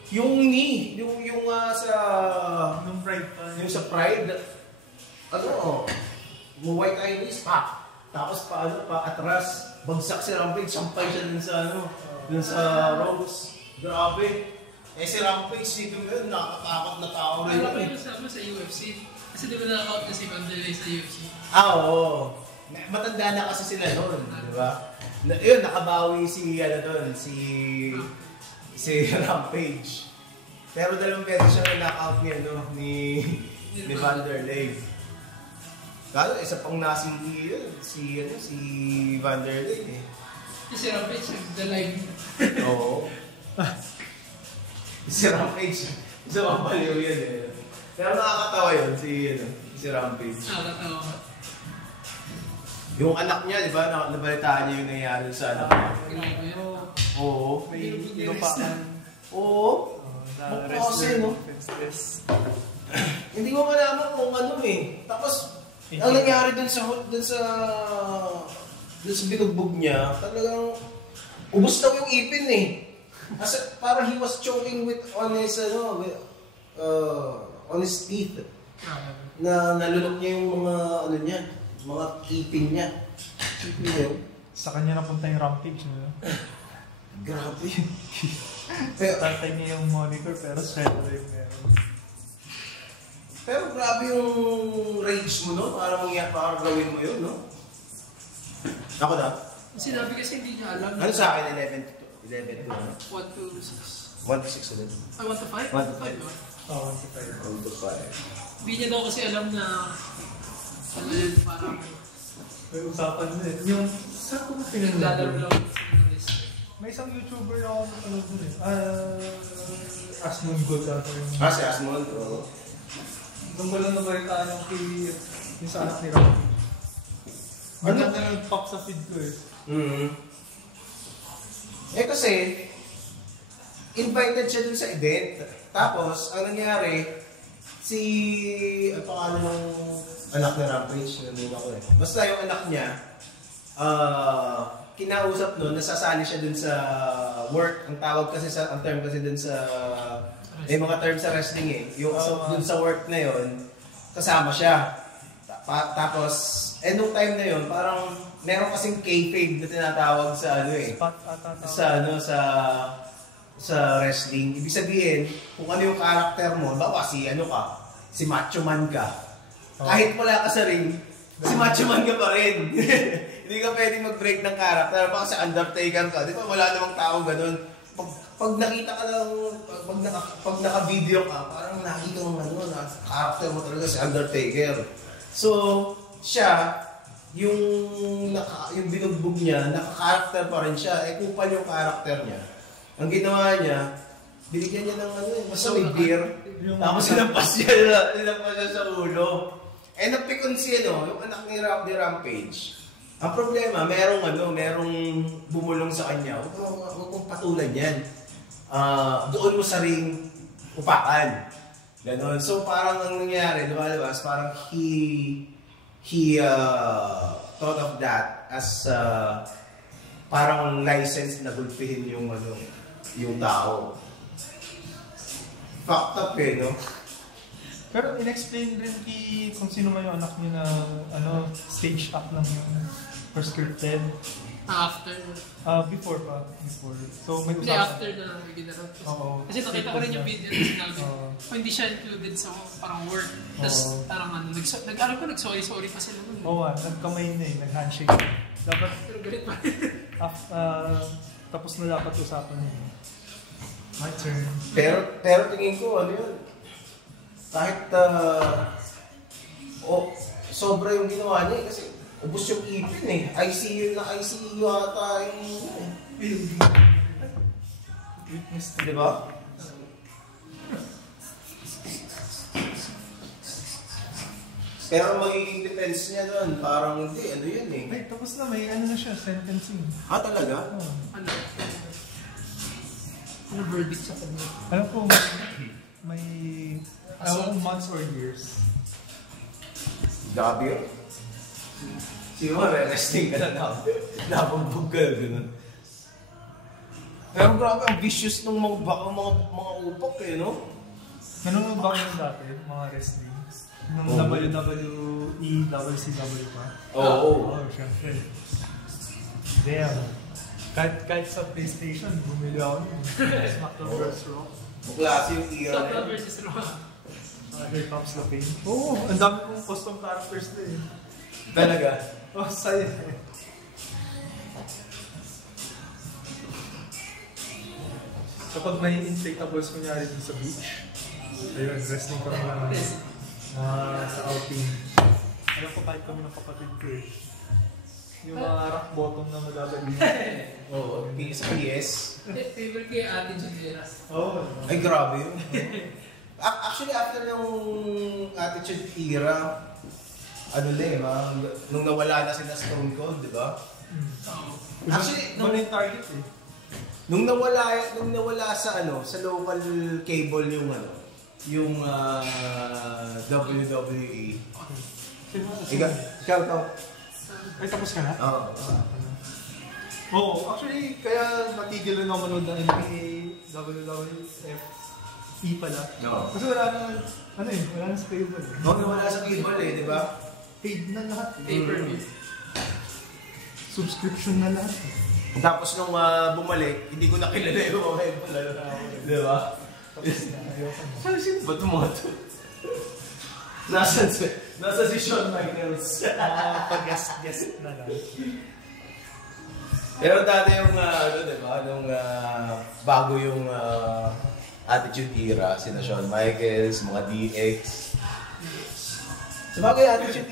Yung knee, yung sa... Nung Pride pa. Yung sa Pride, white Chinese, tapos pa atras, bagsak si Rampage, sampay siya dun sa Rose. Grabe. Si Rampage, sito mo yun, nakakatakot na tao rin Alam yun mo eh. yung kasama sa UFC? Kasi di ba na-out na si Vanderlei sa UFC? Oo. Matanda na kasi sila noon, di ba? Yun, nakabawi si Rampage. Pero 2 beses siya na-knockout ni Vanderlei. Kalo, isa pang nasinggi yun, si Vanderlei eh. Si Rampage, nag-live. Oo. Si Rampage, isa pang baliw yun eh. Pero nakakatawa yun, si Rampage. Nakakatawa ka. Yung anak niya, di ba? Nabalitaan niya yung nangyari sa anak niya. Grabe yun. Oo. May lupaan. Oo. Kasi, no? Hindi mo malaman kung ano eh. Tapos, ang nangyari dun sa binugbog niya, talagang ubos daw yung ipin eh. Kasi parang he was choking on his teeth. Na nalunok niya yung mga ipin niya. Ipin niya yun. Sa kanya napunta yung Rampage. No? Grabe. Tatay niya yung monitor pero shredder yung meron. Pero grabe yung rage mo, no? Parang gawin mo yun, no? Ako na. Sinabi kasi hindi niya alam. Ano sa akin? 11 to, ano? 1 to 6. 1 to 6 ulit. Ay, 1 to 5? 1 to 5. 5 ba? Oo, 1 to 5. Hindi niya daw kasi alam na ano yun, parang may usapan na eh. Yung, saan ko na pinanood? naglalaro lang ng list. May isang YouTuber na ako napanood dun eh. Asmon Gold ata yung... Si Asmond, oo. Doon ko lang nabalitaan yung sa anak ni Rampage. Ano? Na nag-pop sa feed ko eh. Mm-hmm. Kasi, invited siya dun sa event. Tapos, ang nangyari, ang pangalan ng anak ni Rampage, nandun ako eh. Basta yung anak niya, kinausap nun, nasasali siya dun sa work. Ang term kasi dun sa, may mga term sa wrestling eh. Yung dun sa work na yon kasama siya. Tapos, nung time na yon parang meron kasing kayfabe na tinatawag sa Spot ata. sa wrestling. Ibig sabihin, kung ano yung character mo, bawa si Macho Man ka. Kahit wala ka sa ring, si Macho Man ka pa rin. Hindi ka pwedeng mag-break ng character. Baka si Undertaker ka, di ba wala namang tao ganun. Pag nakita ka lang, pag naka-video ka, parang nakita mo character mo talaga si Undertaker. So, siya, yung binugbog niya, naka-character pa rin siya. Kupal yung character niya. Ang ginawa niya, binigyan niya ng basta may beer. Tapos sinampas siya sa ulo. Napikon siya, yung anak ni Rampage. Ang problema, merong bumulong sa kanya. Huwag mong patulan yan. Doon mo sa ring, upakan. Ganon. So parang ang nangyari, lumalabas, parang he thought of that as parang license na gulpihin yung tao. Fucked up no? Pero in-explain rin kung sino man yung anak niya na stage act lang yung prescripted. After. Before. So may Hindi, after na lang may ginarap. Kasi nakita ko rin yung video na sinabi. Kung hindi siya included sa parang work. Tapos parang nag-sorry pa sila nun. Oo nagkamay na nag-handshake. Dapat, pero galit pa rin. Tapos na dapat usapan niya. My turn. Pero tingin ko, yun? Kahit, sobra yung ginawa niya kasi ubos yung ipin ICU ata yung witness, di ba? Pero magiging defense niya doon, parang hindi, yun Wait, tapos na, may na siya, sentencing. Talaga? Ano verdict sa kanya? Alam ko, may months or years. Gabi yun? Sino re-resting ka na napagbog ka gano'n. Pero grabe, ang vicious ng mga upak no? Ganun ba kayo dati, mga wrestling? Nung WWE, WCW pa? Oo. Siyempre. Damn. Kahit sa PlayStation, bumili ako nun. SmackDown vs. Raw. Klase yung era. SmackDown vs. Raw. Here comes the pain. Ang dami kong custom characters na Talaga? Saya. Kapag may inflatables kunyari dun sa beach, ayun, wrestling ko lang sa outing. Alam ko kahit kami ng kapatid ko yung mga rock bottom na madadali. Oo, sa PS. Favorite ko yung Attitude Era. Ay, grabe yun. Actually, after ng Attitude Era, nung nawala na sila Stone Cold, di ba? Actually, yung target nung nawala sa local cable yung WWE. Ikaw. Ay, tapos ka na? Oo. Actually, kaya natigil rin ako manood ng NBA, WWF, pala. Kasi wala na sa cable Nawala sa cable di ba? Paid na lahat. Pay-per-view. Subscription na lahat. Tapos nung bumalik, hindi ko nakilala yung mga pala. Di ba? Saan siya? Ba't mga ito? Nasa si Shawn Michaels. Pag-guest na lang. Pero dati yung, di ba? Nung bago yung Attitude Era, sina Shawn Michaels, mga DX. Sabagay,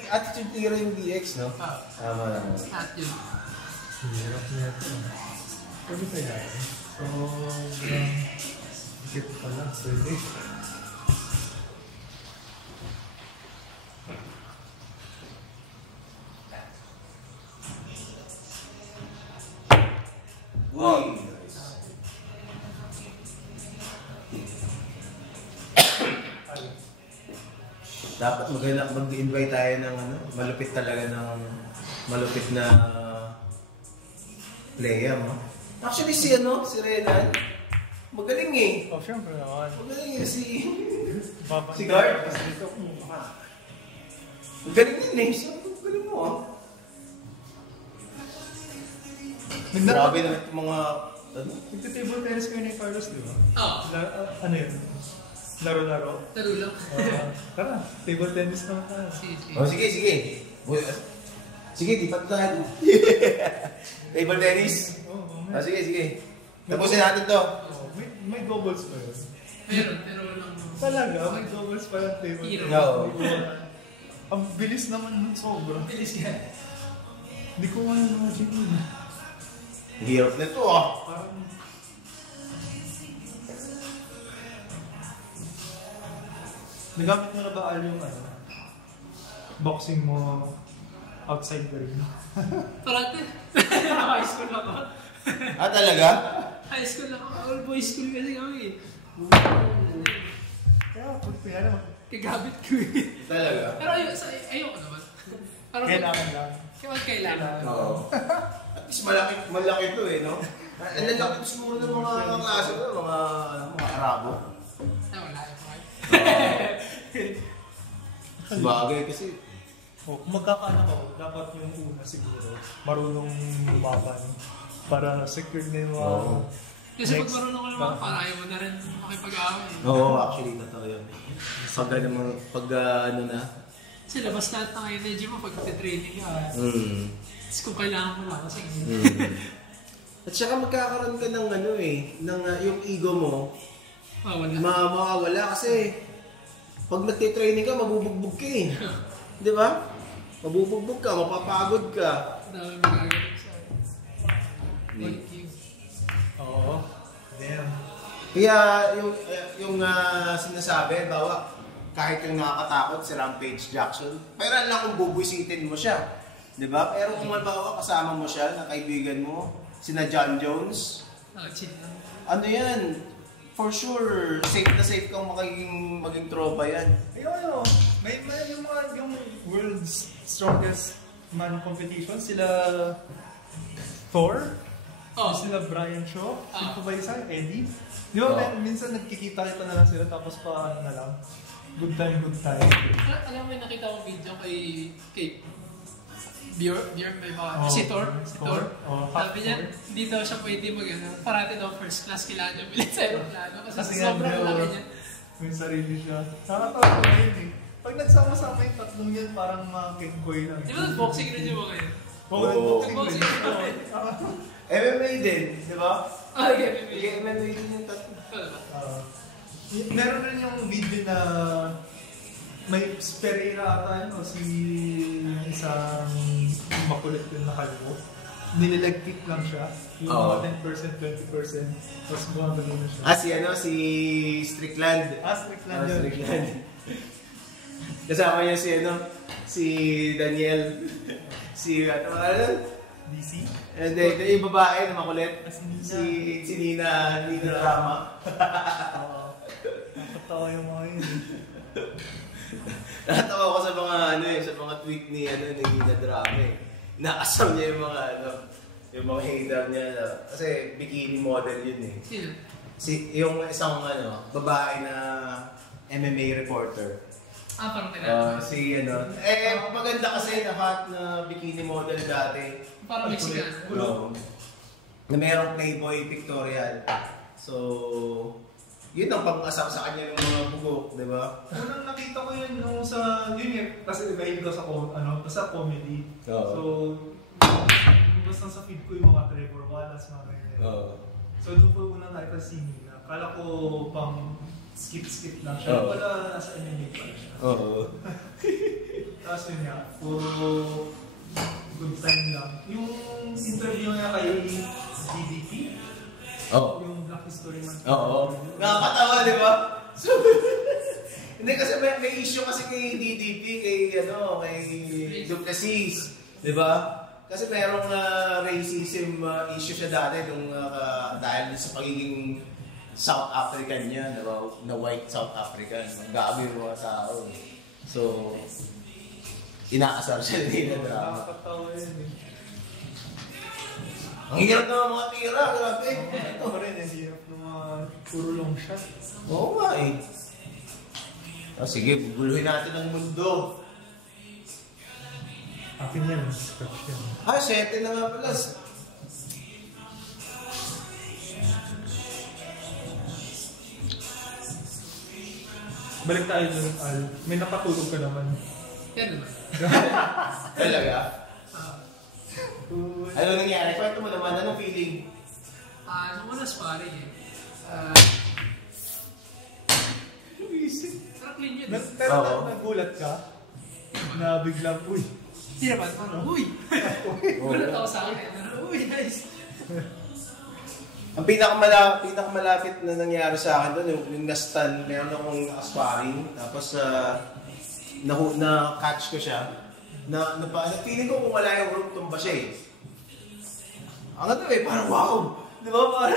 Attitude Era yung DX, no? Tama naman. At yun. Hirap niya ito. Pwede pa yan. Higit pala. Pwede. Uy! Dapat mag-invite tayo ng malupit talaga ng malupit na player, no? Actually si Renan, magaling Siyempre naman. Magaling si Guard. Magaling yun Magaling mo Grabe na mga Ano? Nagtitable tennis kayo ni Carlos, di ba? Oo. Ano yun? Laro-laro? Laro lang. Tara, table tennis naman tayo. Sige, sige. Sige, di pa tayo. Table tennis. Sige, sige. Tapusin natin to. May doubles pa yun. Meron, pero walang... Talaga, may doubles pa yung table tennis. Oo. Ang bilis naman nun, sobra. Bilis yan. Hindi ko nga imagine yun. Hirap na to ah. Parang... Nagamit mo na ba Al yung boxing mo outside the ring? Parati. High school ako. Talaga? High school ako. All boys school kasi kami. Kaya, pag pinala Kagabit ko eh. Talaga? Pero ayoko naman. Parang kailangan lang. Kailangan. Oo. At least malaki to eh, no? Ang lalaki siguro ng mga klase ko, mga Arabo. Wala ito Bagay kasi. Kung magkakaanak ako, dapat yung una siguro, marunong lumaban para secure na yung mga... Kasi pag marunong ka naman, parayo mo na rin makipag-away. Oo, actually, totoo yun. Pag ano na. Kasi labas lahat ng energy mo pag training ka. Tapos kung kailangan mo lang kasi. At saka magkakaroon ka ng ano eh, ng yung ego mo. Mawala. Kasi pag nagtitraining ka, mabubugbog ka eh. Di ba? Mabubugbog ka, mapapagod ka. Dami magagaling sa Oo. Damn. Kaya yung sinasabi, bawa, kahit yung nakakatakot si Rampage Jackson, pero lang kung bubwisitin mo siya. Di ba? Pero kung mabawa, kasama mo siya, na kaibigan mo, sina John Jones, ano yan, for sure, safe na safe kang maging tropa yan. Ayun, may yung world's strongest man competition, sila Thor, sila Brian Shaw, sila pa ba isa, Eddie. Di ba, minsan nagkikita-kita na lang sila, tapos pa na lang, good time. Alam mo, nakita kong video kay Bjorn may baka. Si Thor. Sabi niya, hindi daw siya pwede parati daw first class kailangan niya bilit sa aeroplano. Kasi sobrang laki niya. May sarili siya. Nakatawa ko yun eh. Pag nagsama-sama yung tatlong yan, parang mga kengkoy lang. Di ba boxing rin yung mga yun? Boxing rin. MMA din, di ba? Okay. MMA din yung tatlo. Meron rin yung video na may Pereira ata si isang makulit yung nakalbo. Nililag-kick lang siya. Yung mga 10%, 20%. Tapos gumagano na siya. Si Strickland. Strickland yun. Strickland. Kasama niya si Daniel. DC? And then, yung babae na makulit. Si Nina Rama. Nakatawa yung mga yun. Nakatawa ko sa mga tweet ni Nina Drama eh. Nakasam niya yung mga hater niya. Kasi bikini model yun eh. Yung isang babae na MMA reporter. Parang nila. Maganda kasi na hot na bikini model dati. Parang Mexican. Na merong Playboy pictorial. So, yun ang pag-asap sa kanya ng mga bugok, di ba? Unang nakita ko yun nung kasi iba sa comedy. So, basta sa feed ko yung mga Trevor Wallace, mga ganyan. So, doon ko unang nakita si Nina. Kala ko pang skip lang siya. Wala nasa MMA pala siya. Tapos yun nga, puro good time lang. Yung interview niya kay DDP, yung Black History Month. Nakakatawa, di ba? Hindi kasi may issue kasi kay DDP, kay Duplessis, di ba? Kasi merong racism issue siya dati dahil sa pagiging South African niya, diba? Na white South African. Magabi yung mga tao. So, inaasar siya din na drama. Nakakatawa yun eh. Ang hirap naman mga tira, grabe. Ito rin, ang hirap ng mga puro long shot. Oo nga eh. Sige, bubuluhin natin ang mundo. Akin yan, scratch yan. 7 na nga pala. balik tayo dun, Al. May napatulog ka naman. Yan naman. Talaga? Ah, Ano nangyari? Kwento mo naman, anong feeling? nung una sparring eh. Sarap clean yun eh. Pero Oo. nagulat ka na biglang, uy. Hindi naman, parang, uy! Gulat ako sa akin. Uy, nice! Ang pinakamalapit na nangyari sa akin doon, yung na-stun, meron akong naka-sparring, tapos na-catch ko siya. Feeling ko kung wala yung rope, tumba siya eh. Ang ano eh, parang wow! Di ba? Parang...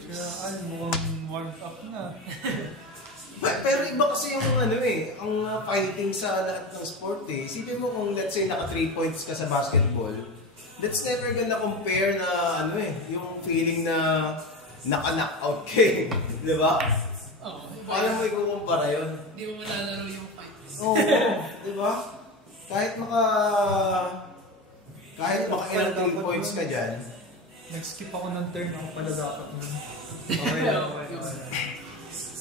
Siya, Al, mukhang warmed up na. Pero iba kasi yung ano eh, ang fighting sa lahat ng sport eh. Isipin mo kung let's say naka 3 points ka sa basketball, that's never gonna compare na ano eh, yung feeling na naka-knockout ka eh. Di ba? Oo. Paano mo ikukumpara yun? Hindi mo malalaro yung fight. Oo, di ba? Kahit ilang 3 points ka dyan. Nag-skip ako ng turn, ako pala dapat nun. Okay lang, okay lang.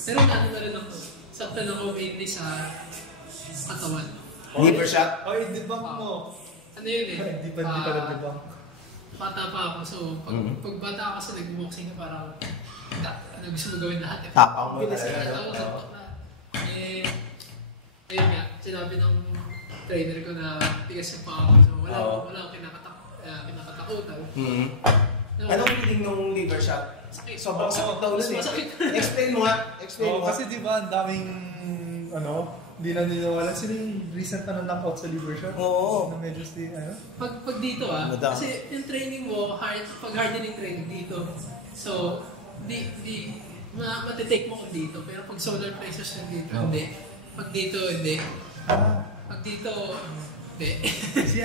Pero ano na rin ako, saktan ako mainly sa katawan. Liver shot? Oy, debunk mo. Ano yun eh? Hindi pa debunk. Bata pa ako, so pag bata ako sa nag-boxing na parang gusto mo gawin lahat eh. Tapang mo Bilis talaga, na no? ako sa na. Ayun nga, sinabi ng trainer ko na tigas yung paa ko, so wala akong kinakatakutan. Anong feeling nung liver shot? Sakit. Sobrang sakit daw nun eh. Masakit. Explain mo nga. Explain mo. Kasi di ba, ang daming, hindi na niniwala. Sino yung recent knockout sa liver shot? Oo. Na medyo Pag dito Madam. kasi yung training mo, pag hardening training dito, so, matitake mo kung dito, pero pag solar plexus yung dito, hindi. Pag dito, hindi. Pag dito, hindi. si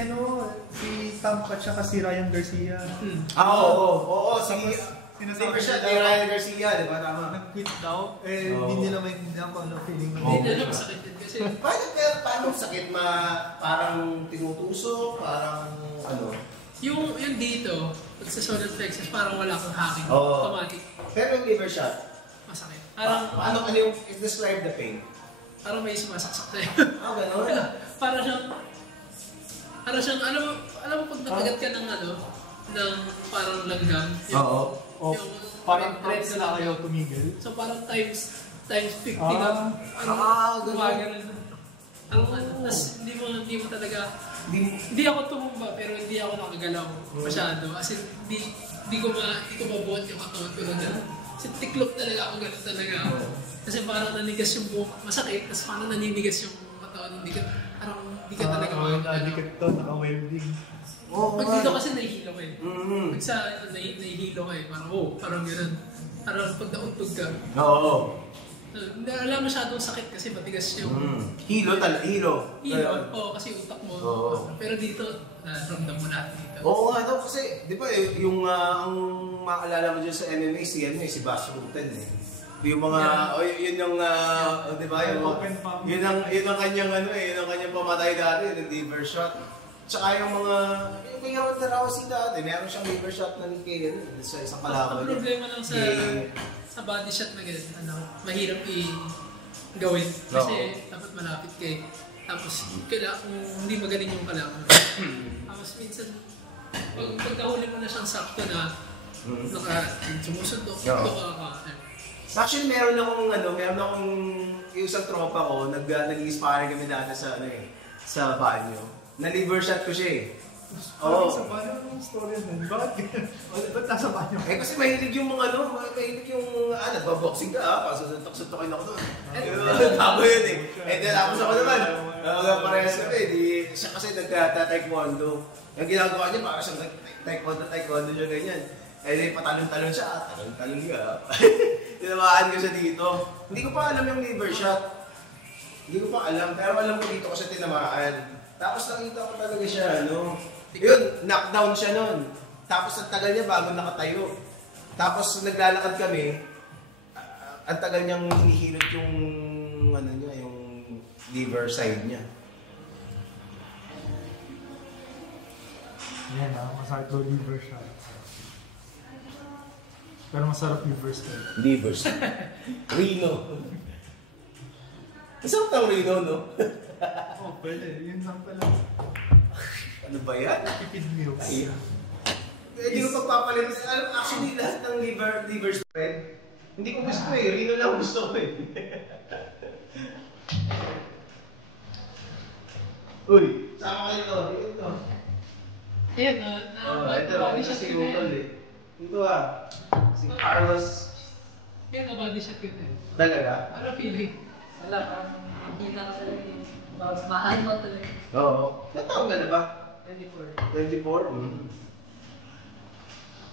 Tam at saka si Ryan Garcia. Oo. Sinasabi Liver shot daw, ni Ryan Garcia, di ba? Tama. nag-quit daw. Hindi nila maintindihan kung ano feeling mo. Hindi na masakit yun kasi Paano sakit parang tinutusok, parang ano? yung dito, pag sa solar plexus, parang wala kang hacking. Oo. Automatic. Pero yung liver shot, Masakit. ano yung describe the pain? Parang may sumasaksak sa'yo. Gano'n? Parang siyang, alam mo pag napagat ka ng ng parang langgam. Oo. Parang red props na kayo tumigil. So parang times 50 ganun. gumagano. Tapos hindi mo talaga, hindi ako tumumba pero hindi ako nakagalaw masyado. Kasi hindi ko mabuhat yung katawan ko lang gano'n. Kasi tiklop talaga ako gano'n talaga. Kasi parang nanigas yung buhok, masakit, tapos parang naninigas yung katawan, hindi ka talaga makagalaw. Nadikit to, naka-welding. Pag dito kasi nahihilo ka eh. Mm-hmm. Pag sa nahihilo ka eh, parang gano'n. Parang pag nauntog ka. Oo. Wala masyadong sakit kasi matigas yung Hilo. Oo, kasi utak mo. Oo. Pero dito, ramdam mo lahat dito. Oo nga daw kasi, di ba yung ang makaalala mo dyan sa MMA si Bash Rutten eh. Yung mga, yun yung, di ba, yun ang kanyang yun ang kanyang pamatay dati, yung liver shot. Tsaka yung kay Ronda Rousey dati, meron siyang liver shot na kay sa isang kalaban. Ang problema lang sa body shot na ganyan, mahirap gawin. Kasi dapat malapit kay. Tapos, kung hindi magaling yung kalaban. Tapos minsan, pagkahuli mo na siyang sakto na sumusunod ka. Actually, meron akong isang tropa ko, nag-inspire kami dati sa banyo. Na-liver shot ko siya eh. Oo. Sa banyo, anong story nun? Bakit nasa banyo? Kasi mahilig yung nagbaboxing ka pasusuntok-suntokin ako doon. Tabo yun eh. Tapos ako naman, parehas kami, siya kasi nagka-taekwondo. Ang ginagawa niya, parang siyang taekwondo siya ganyan. Patalon-talon siya, talon-talon ka. Tinamaan ko siya dito. Hindi ko pa alam yung liver shot. Hindi ko pa alam, pero alam ko dito ko siya tinamaan. Tapos nakita ko talaga siya, yun, knockdown siya nun. Tapos ang tagal niya bago nakatayo. Tapos naglalakad kami, ang tagal niyang hinihilot yung, yung liver side niya. Yan masakit daw liver shot. Pero masarap yung first time. Livers. Rino. Masarap ng Rino, no? Oh, pwede. Yun lang pala. Ano ba yan? Tipid meals. Ay. Hindi ko pagpapalit. Actually, lahat ng liver spread, hindi ko gusto eh. Rino lang gusto ko eh. Uy, sama kayo ito. Ito. Ayan, Ito. Ito si Utol eh. Ito si Carlos. Yan, na-body shot ko na. Talaga? Ano feeling? Wala, parang nakita ko talaga yung mahal mo talaga. Oo. Nataon ka na ba? 24. 24?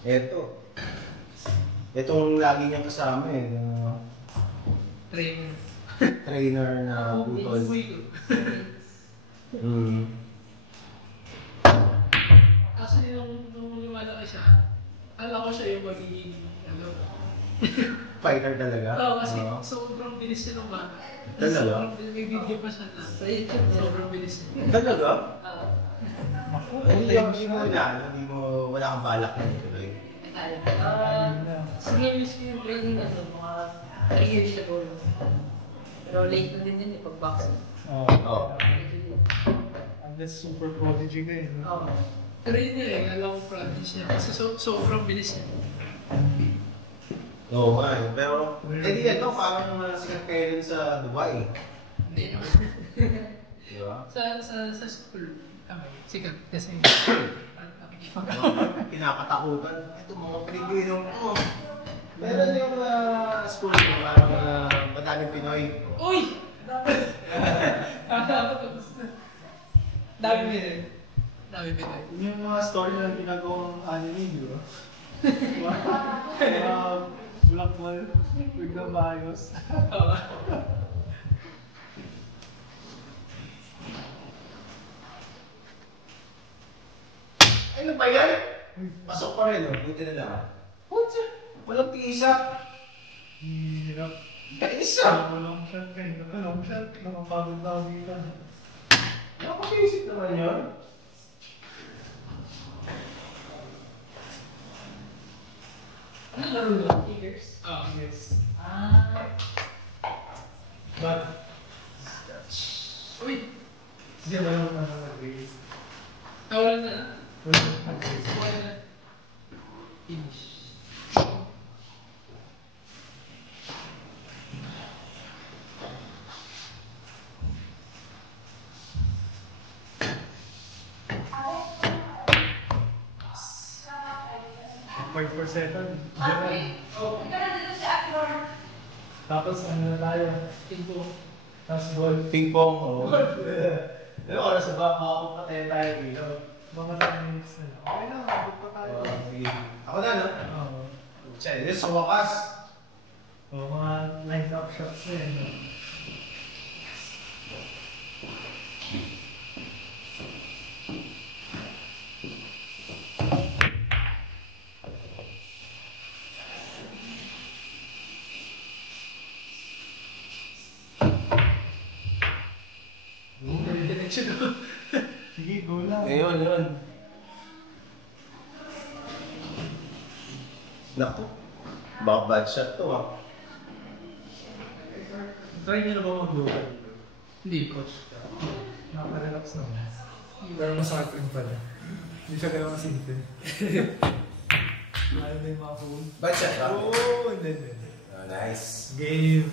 Ito. Itong lagi niyang kasama eh. Trainer. Trainer na Utol. Kasi nung lumalaki siya, alam ko siya yung magiging, Fighter talaga? Oo, kasi Oo. sobrang bilis niya nung bata. Talaga? Sobrang bilis, may video pa siya na. Sa YouTube, Sobrang bilis niya. Talaga? ah, Hindi mo na, hindi mo, wala kang balak na ituloy. sinimiss ko yung training na to, mga 3 years ago. Pero late na din yun eh, pag-boxing. Oo. Medyo late. Unless super prodigy ka eh. No? Oo. Pero yun yun eh, alam ko practice niya. Kasi sobrang bilis niya. Oo nga eh. Pero, di ito, parang sikat kayo dun sa Dubai. Hindi naman. Di ba? Sa school, kami, sikat kasi. Kinakatakutan. Ito mga Pilipino ko. Meron yung school ko, parang madaming Pinoy. Uy! Dami din. Dami din. Yung mga story na ginagawang anime, di ba? Black Wall, biglang maayos. Oo. Ano ba yan? Pasok pa rin, oh. Buti na lang. Putya! Walang tisa. Hirap. Kaisa! Long shot kayo. Long shot. Nakapagod na ako dito. Nakapag-isip naman yun. Ano laro yun? Figures? Oo. Yes. But, Uy! hindi ba yung nag-raise? Nawalan na. Wala nag-raise. Nawalan na. Finish. Point per second. Tapos ano na tayo? Tingko. Tapos ball. Ping pong, oh. Ano oras na ba? Makakapatay tayo dito. Mga 10 minutes na lang. Okay lang, abot pa tayo. Sige. Ako na, no? Oo. Chinese, sa wakas. Mga line-up shots na yun. No? Connection ko. Sige, go lang. Ngayon, yun. Naku. Baka bad shot to, ah. Try nyo na ba mag-local? Hindi, coach. Nakaka-relax naman. Pero masakit rin pala. Hindi siya kaya masimple. Ayaw na yung mga phone. Bad shot ba? Oo, hindi. Oh, nice. Game.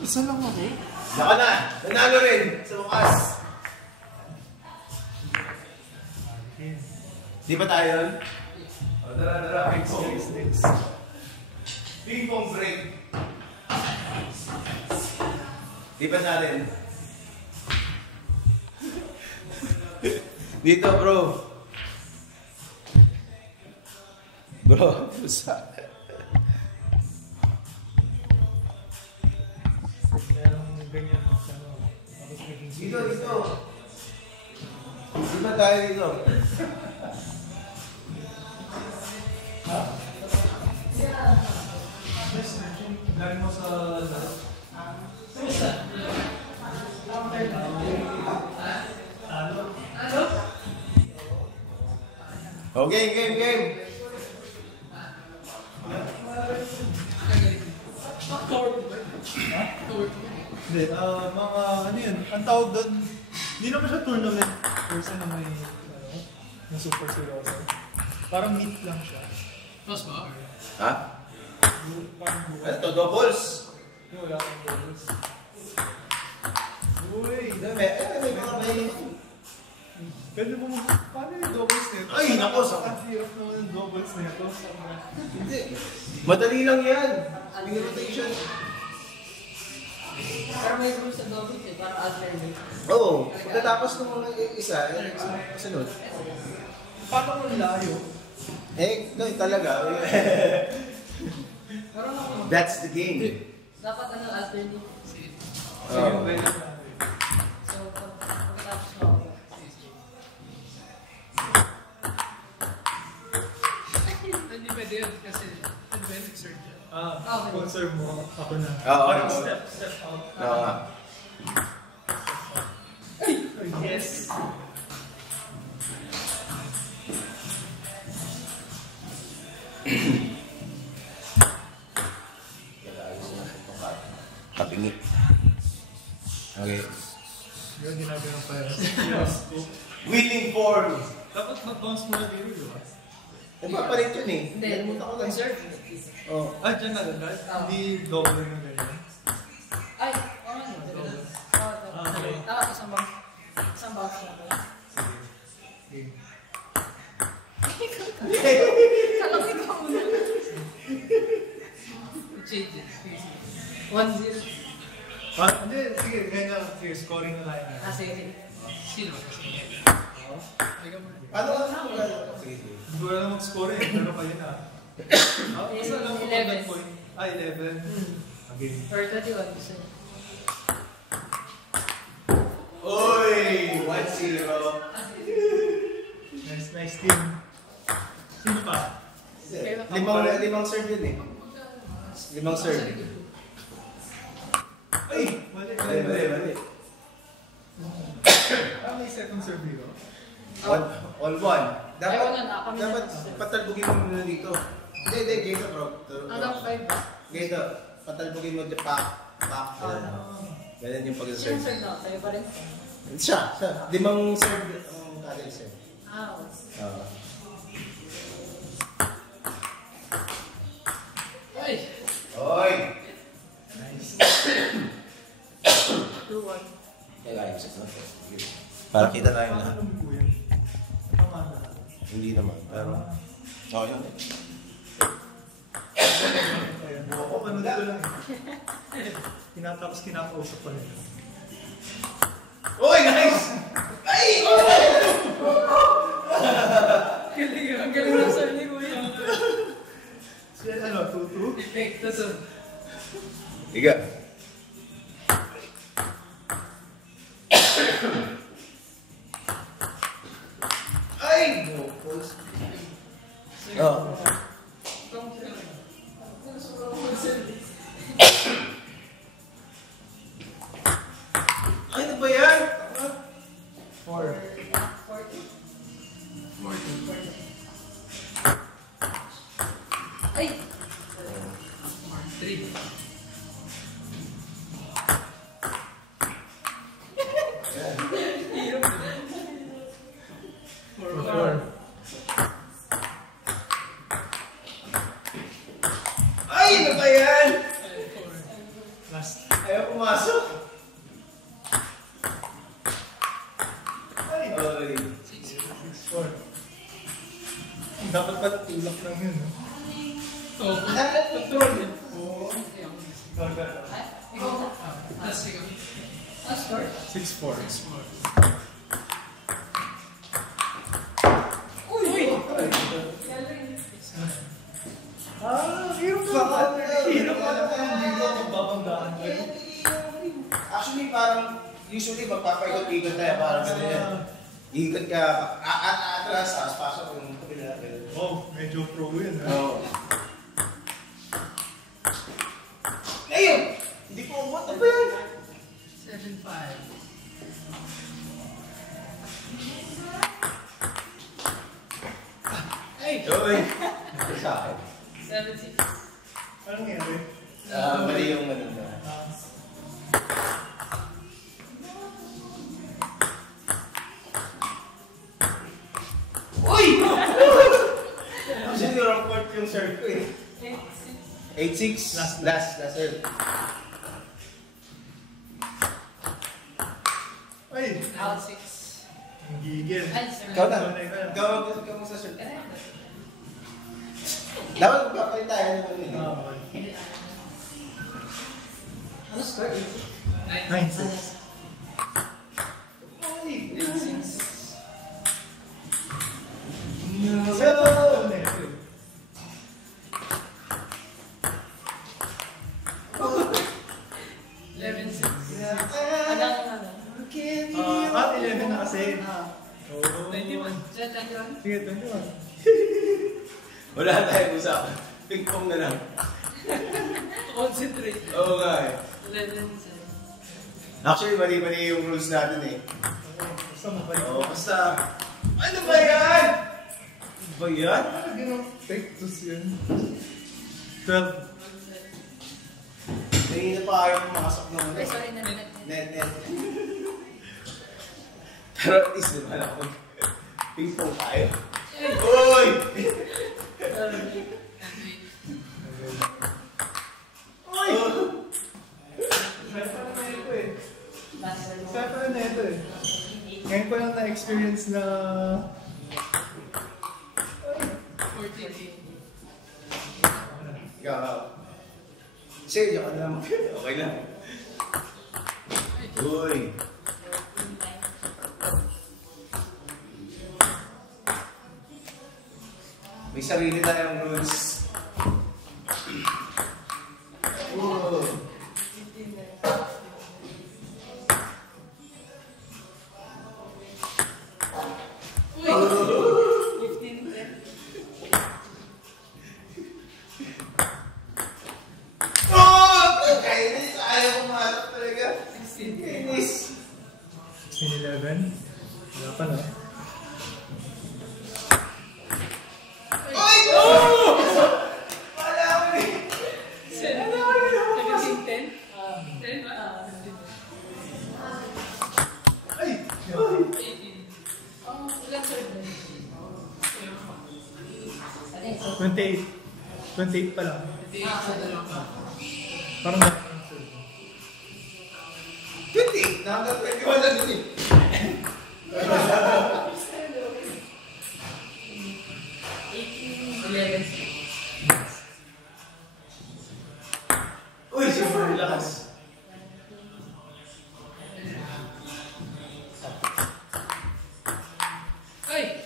Isa lang ako. Naka na! Nanalo rin! Sa wakas! Game. Di ba tayo yun? O, tara. Next. Ping pong break. Di ba sa atin? Dito, bro. Bro, sa... Merong ganyan. Tapos naging Dito. Di ba tayo dito? Galing mo sa laro. Oh, game. Ha? Tour. Hindi, mga ano yun, ang tawag doon, hindi naman siya tournament person na may, na super seryoso. Parang meet lang siya. Mas ba? Ha? Parang buwan. Ano to, doubles? Yung wala kang doubles. Uy, May mga mahilig. pwede mo paano yung doubles nito? Ay, naku, sa- Ang hirap naman yung doubles nito. Hindi. Madali lang yan. Yung rotation. Pero may rules sa doubles eh, parang alternate. Oo. Pagkatapos ng mga isa, kasunod. Paano mo layo? Eh, no, talaga. Pero ako, That's the game. dapat ano, alternate. Sige, Oo. pwede na. So, pagkatapos mo ako. Hindi pwede yun kasi advanced surgeon. Conserve mo. Ako na. Oo. Parang step out. Oo. Yes. Tabingi. Okay. Yung ginagawa pa yun. Yes. Willing form. Dapat mag-bounce mo na dito, di ba? Eh, papalit yun eh. Hindi, Nalimutan ko lang. conserve. Oo. Ah, dyan na agad? Hindi double na ganyan. Ay, ano yun? Okay. Isang box na pala. Sige. Kalapit ka muna. Change it. 1-0. Hindi, sige, ganyan. Sige, scoring na tayo. Sige. Sino? Ikaw mo. Paano ka na? Sige, sige. Hindi ko alam mag-score eh. Pero kayo na. Basta alam ko 11. point. 11. Okay. Or 21 gusto niya. Uy! 1-0. Nice team. Sino pa? Limang serve yun eh. Limang serve. Ay! Mali. Mali. May second serve dito. On one. Ayaw na na, kami Dapat na. patalbugin mo muna dito. Hindi, game na bro. Hanggang 5 ba? Game na. Patalbugin mo dito. Pak. Ganyan yung Sino pag-serve. serve na? Sa'yo pa rin? Siya. Limang serve ang kagad serve. Okay. Ay! Oy! Nice. 2-1. Kailangan sa para kita tayo lahat. Ano mo yan? Tama na. Hindi naman, pero... Okay yun. Ayan. Ako, panood ko lang eh. Tinatapos kinakausap pa rin. Oy, guys! Ay! Ang galing ng sarili ko yun. Ano, 2-2? Epekto to. Tiga. Ay! Oh. Ano ba yan? 4. 40. Ay! 3. Ay! Ano ba yan? Last. Ayaw pumasok. Ay! Oy. 6-4. Dapat pa tulak lang yun. No? Oh. Control. Oo. Ikaw na. Tapos ikaw. Score? 6-4. Hirap ba? Hirap ba naman hindi mo magbabanggaan kayo? Actually, parang usually magpapaikot-ikot tayo parang ganyan. Ikot ka, atras, pasok yung kapila. Oh, medyo pro yun. Oo. Ayun! Hindi ko umot. Ano ba yan? 7-5. Ay! Oy! Sa akin. 7-6. Anong nangyari? Mali yung ano. Uy! Actually, wrong part yung serve ko eh. 8-6. Last serve. Ay! Out 6. Ang gigil. Ikaw na. Ikaw mo sa serve. Dapat magpapalit tayo ng ano eh. Ano score? 9-6. Ay! 11-6. Ano? 11 na kasi. Oo. 21. Sige, 21. Wala tayong usapan. Ping-pong na lang. Concentrate. Oo nga eh. 11-6. Actually, mali-mali yung rules natin eh. Basta mabalik. Oo, basta... Ano ba yan? Ano ba yan? Ano gano'ng Texas yun? 12. Hindi na pa ayaw pumasok ng ano. Ay, sorry na. Net. Pero at least, di ba lang kung ping-pong tayo? Uy! Uy! Sa pa na ito eh. Ngayon ko lang na-experience na... 14. Ikaw. Sige, joke na lang. Okay lang. Uy! May sarili tayong rules. Ooh. Kainis! Ayaw kumalat talaga. 16. 11. Wala pa na. Ay! Oh! Wala ko eh. 17-10? 10 ba? Ay! 18. Ilang serve na? 28. 28 pa lang. 28 sa dalawa. Parang na. 20! Nakaka 21 na dun eh. Uy, super relax. Ay!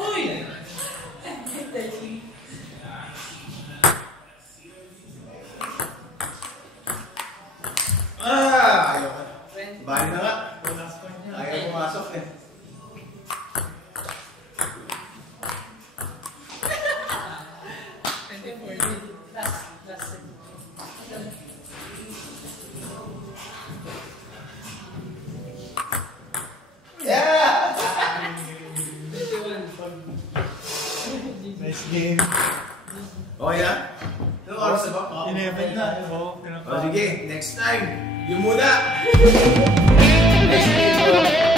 Uy! Ayaw ka. Bali na nga. Wala score niya. Ayaw pumasok eh. Yeah! Nice game. Okay na? Anong oras na ba? 11 na. Oo, O sige, next time, yun muna! Next video.